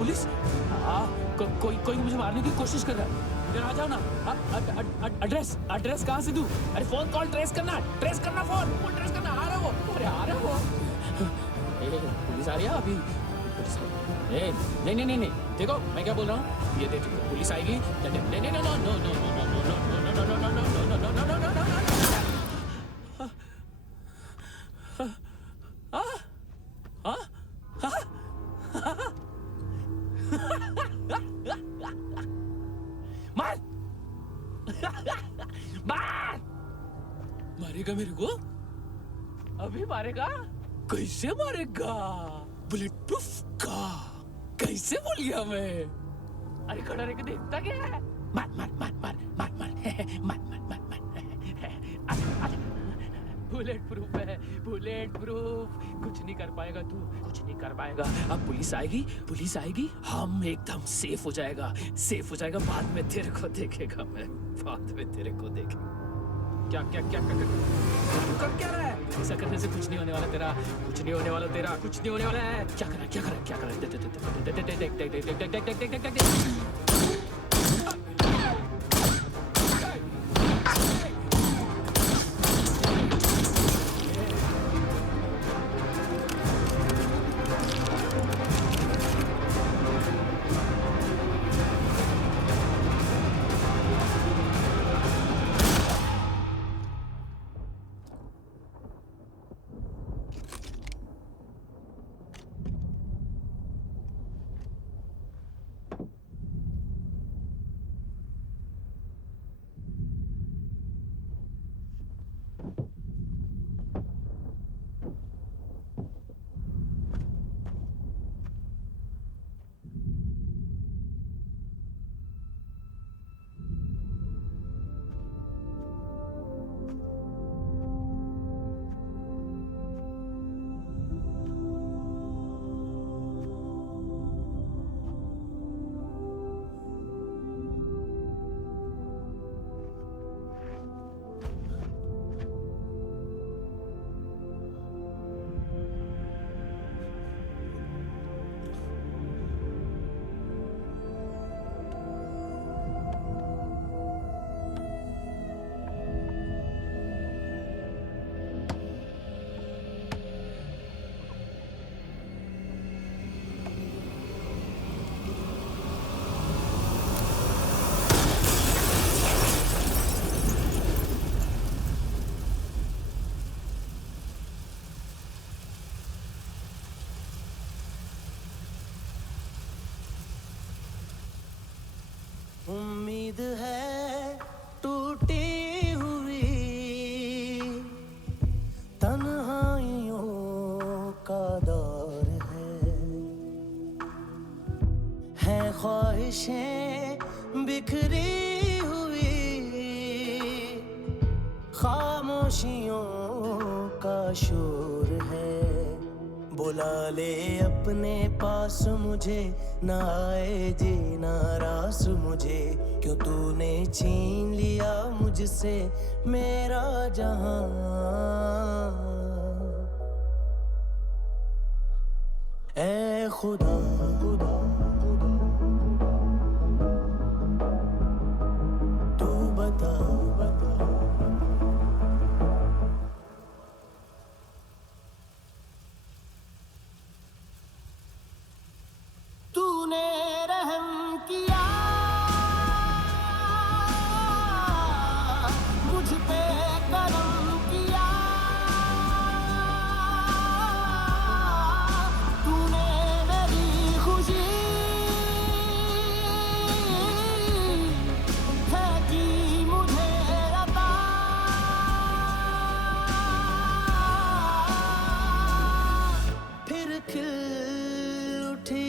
पुलिस? कोई कोई मुझे मारने की कोशिश कर रहा है। इधर आ जाओ ना। एड्रेस कहाँ से दूं? अरे फोन कॉल ट्रेस करना फोन ट्रेस करना। आ रहा वो, अरे आ रहा वो। पुलिस आ रही है अभी। नहीं, देखो मैं क्या बोल रहा हूँ, ये देखो पुलिस आएगी। मारेगा मेरे को? अभी मारेगा? कैसे मारेगा? बुलेट प्रूफ का कैसे बोल गया मैं? अरे खड़ा रह के देखता क्या है? मार बुलेट प्रूफ है, बुलेट प्रूफ। कुछ नहीं कर पाएगा तू, कुछ नहीं कर पाएगा। अब पुलिस आएगी, हम एकदम सेफ हो जाएगा। बाद में तेरे को देखेगा मैं, क्या कर क्या रहा है? ऐसा करने से कुछ नहीं होने वाला तेरा, कुछ नहीं होने वाला है। क्या कर उम्मीद है टूटी हुई तन्हाइयों का दौर है ख्वाहिशें बिखरी हुई खामोशियों का शोर है। बुला ले अपने पास मुझे, ना आए जीना रास मुझे, क्यों तूने छीन लिया मुझसे मेरा जहां। ऐ खुदा तू बता तूने रहम किया मुझ पे, करम किया तूने मेरी खुशी है कि मुझे अता। फिर खिल उठी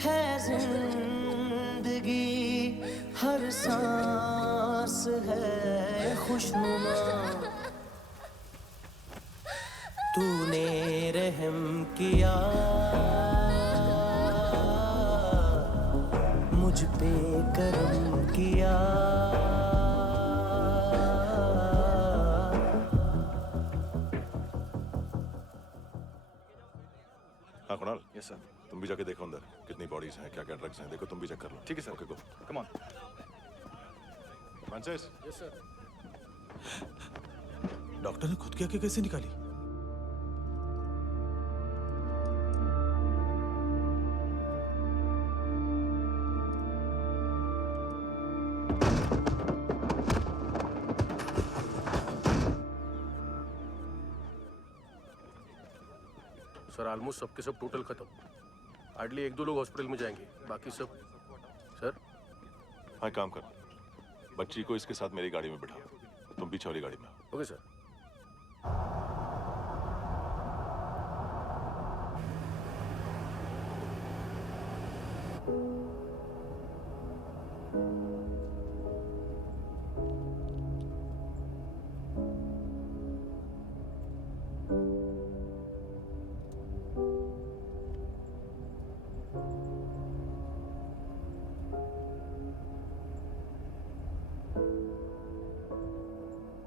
है जिंदगी, हर सांस है खुशनुमा। तूने रहम किया मुझ पे, करम किया। हाँ कुणाल, यस सर। तुम भी जाके देखो अंदर कितनी बॉडीज हैं, क्या क्या ड्रग्स हैं, देखो तुम भी चेक कर लो। ठीक है sir. Okay go. Come on. Francis. Yes sir. Doctor ने खुद की आंखें कैसे निकाली? सर ऑलमोस्ट सबके सब टोटल खत्म। हार्डली 1-2 लोग हॉस्पिटल में जाएंगे, बाकी सब। सर हाँ काम कर, बच्ची को इसके साथ मेरी गाड़ी में बिठा, तुम पीछे वाली गाड़ी में। Okay sir.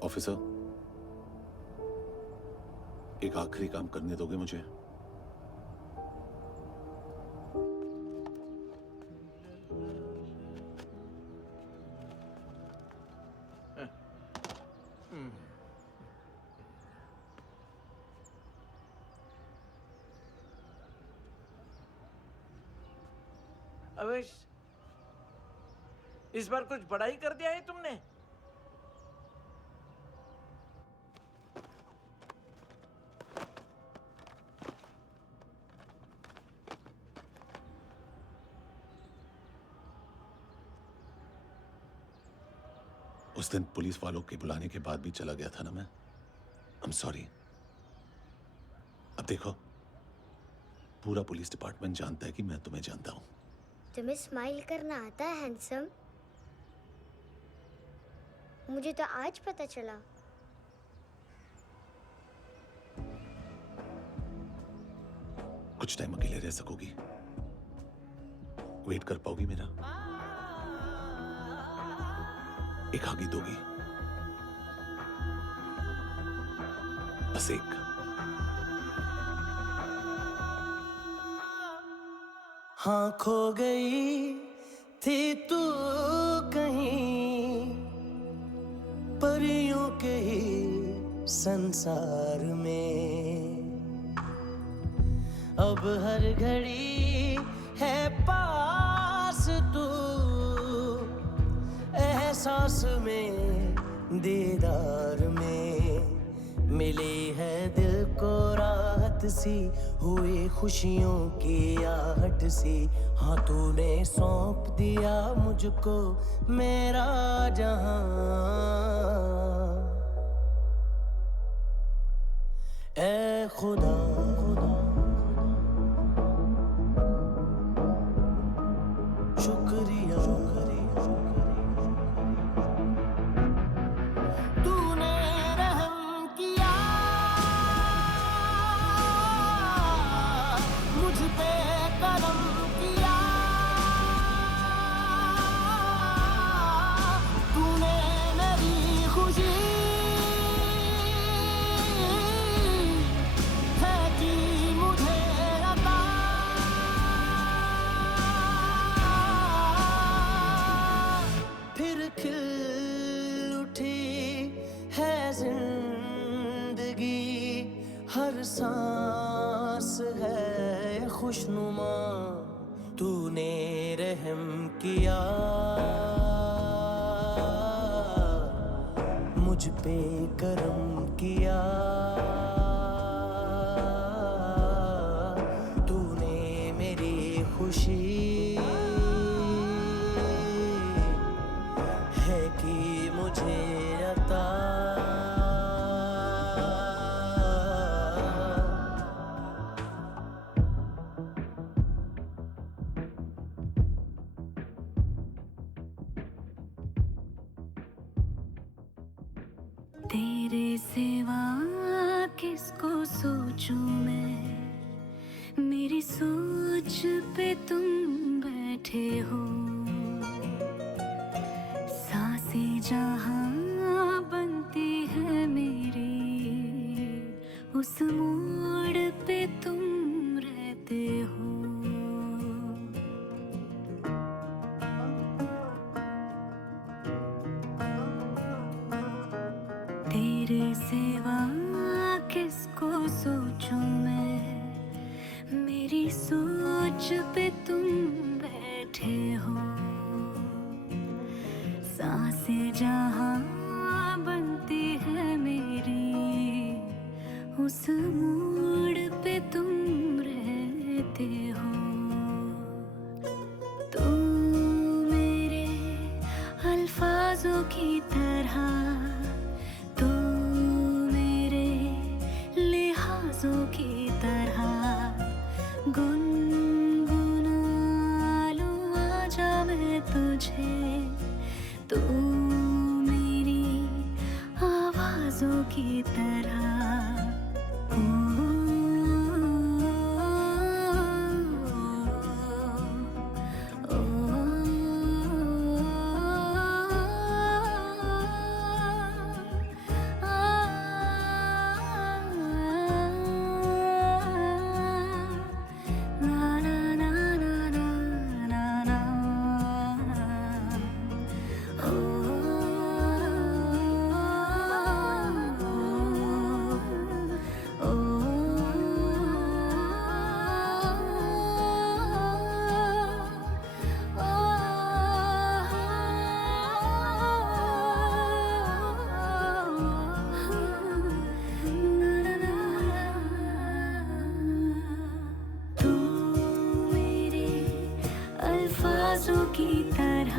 ऑफिसर, एक आखिरी काम करने दोगे मुझे? अवेश, इस बार कुछ बड़ा ही कर दिया है तुमने। उस दिन पुलिस वालों के बुलाने के बाद भी चला गया था ना मैं। I'm sorry। अब देखो, पूरा पुलिस डिपार्टमेंट जानता है कि मैं तुम्हें जानता हूं। तुम्हें स्माइल करना आता है हैंडसम? मुझे तो आज पता चला। कुछ टाइम अकेले रह सकोगी? वेट कर पाओगी मेरा? एक आगे दोगी? बस एक। हाँ खो गई थी तू कहीं परियों के ही संसार में, अब हर घड़ी है पास तू, एहसास में दीदार में, मिली है दिल को राहत सी, हुई खुशियों की आहट सी। हाँ तूने सौंप दिया मुझको मेरा जहां, ऐ खुदा शुक्रिया तूने रहम किया मुझ पे, करम किया तूने, मेरी खुशी है कि मुझे अता, फिर खिल उठी है जिंदगी, हर सांस है खुशनुमा, तूने रहम किया मुझ पे, करम किया तूने, मेरी खुशी है कि मुझे अता। तेरे सिवा किसको सोचूं मैं, मेरी सोच पे तुम बैठे हो, सांसें जहां बनती है मेरी, उस मोड़ पे तुम रहते हो। तेरे सिवा किसको सोचूं मैं, मेरी सोच पे तुम बैठे हो। सांसें जहां बनती है मेरी, उस मोड़ पे तुम रहते हो। तुम मेरे अल्फाजों की तरह, तू मेरे लिहाजों की तरह, गुनगुना लूं आजा मैं तुझे, तू मेरी आवाजों की तरह। तू मेरे अल्फाजों की तरह,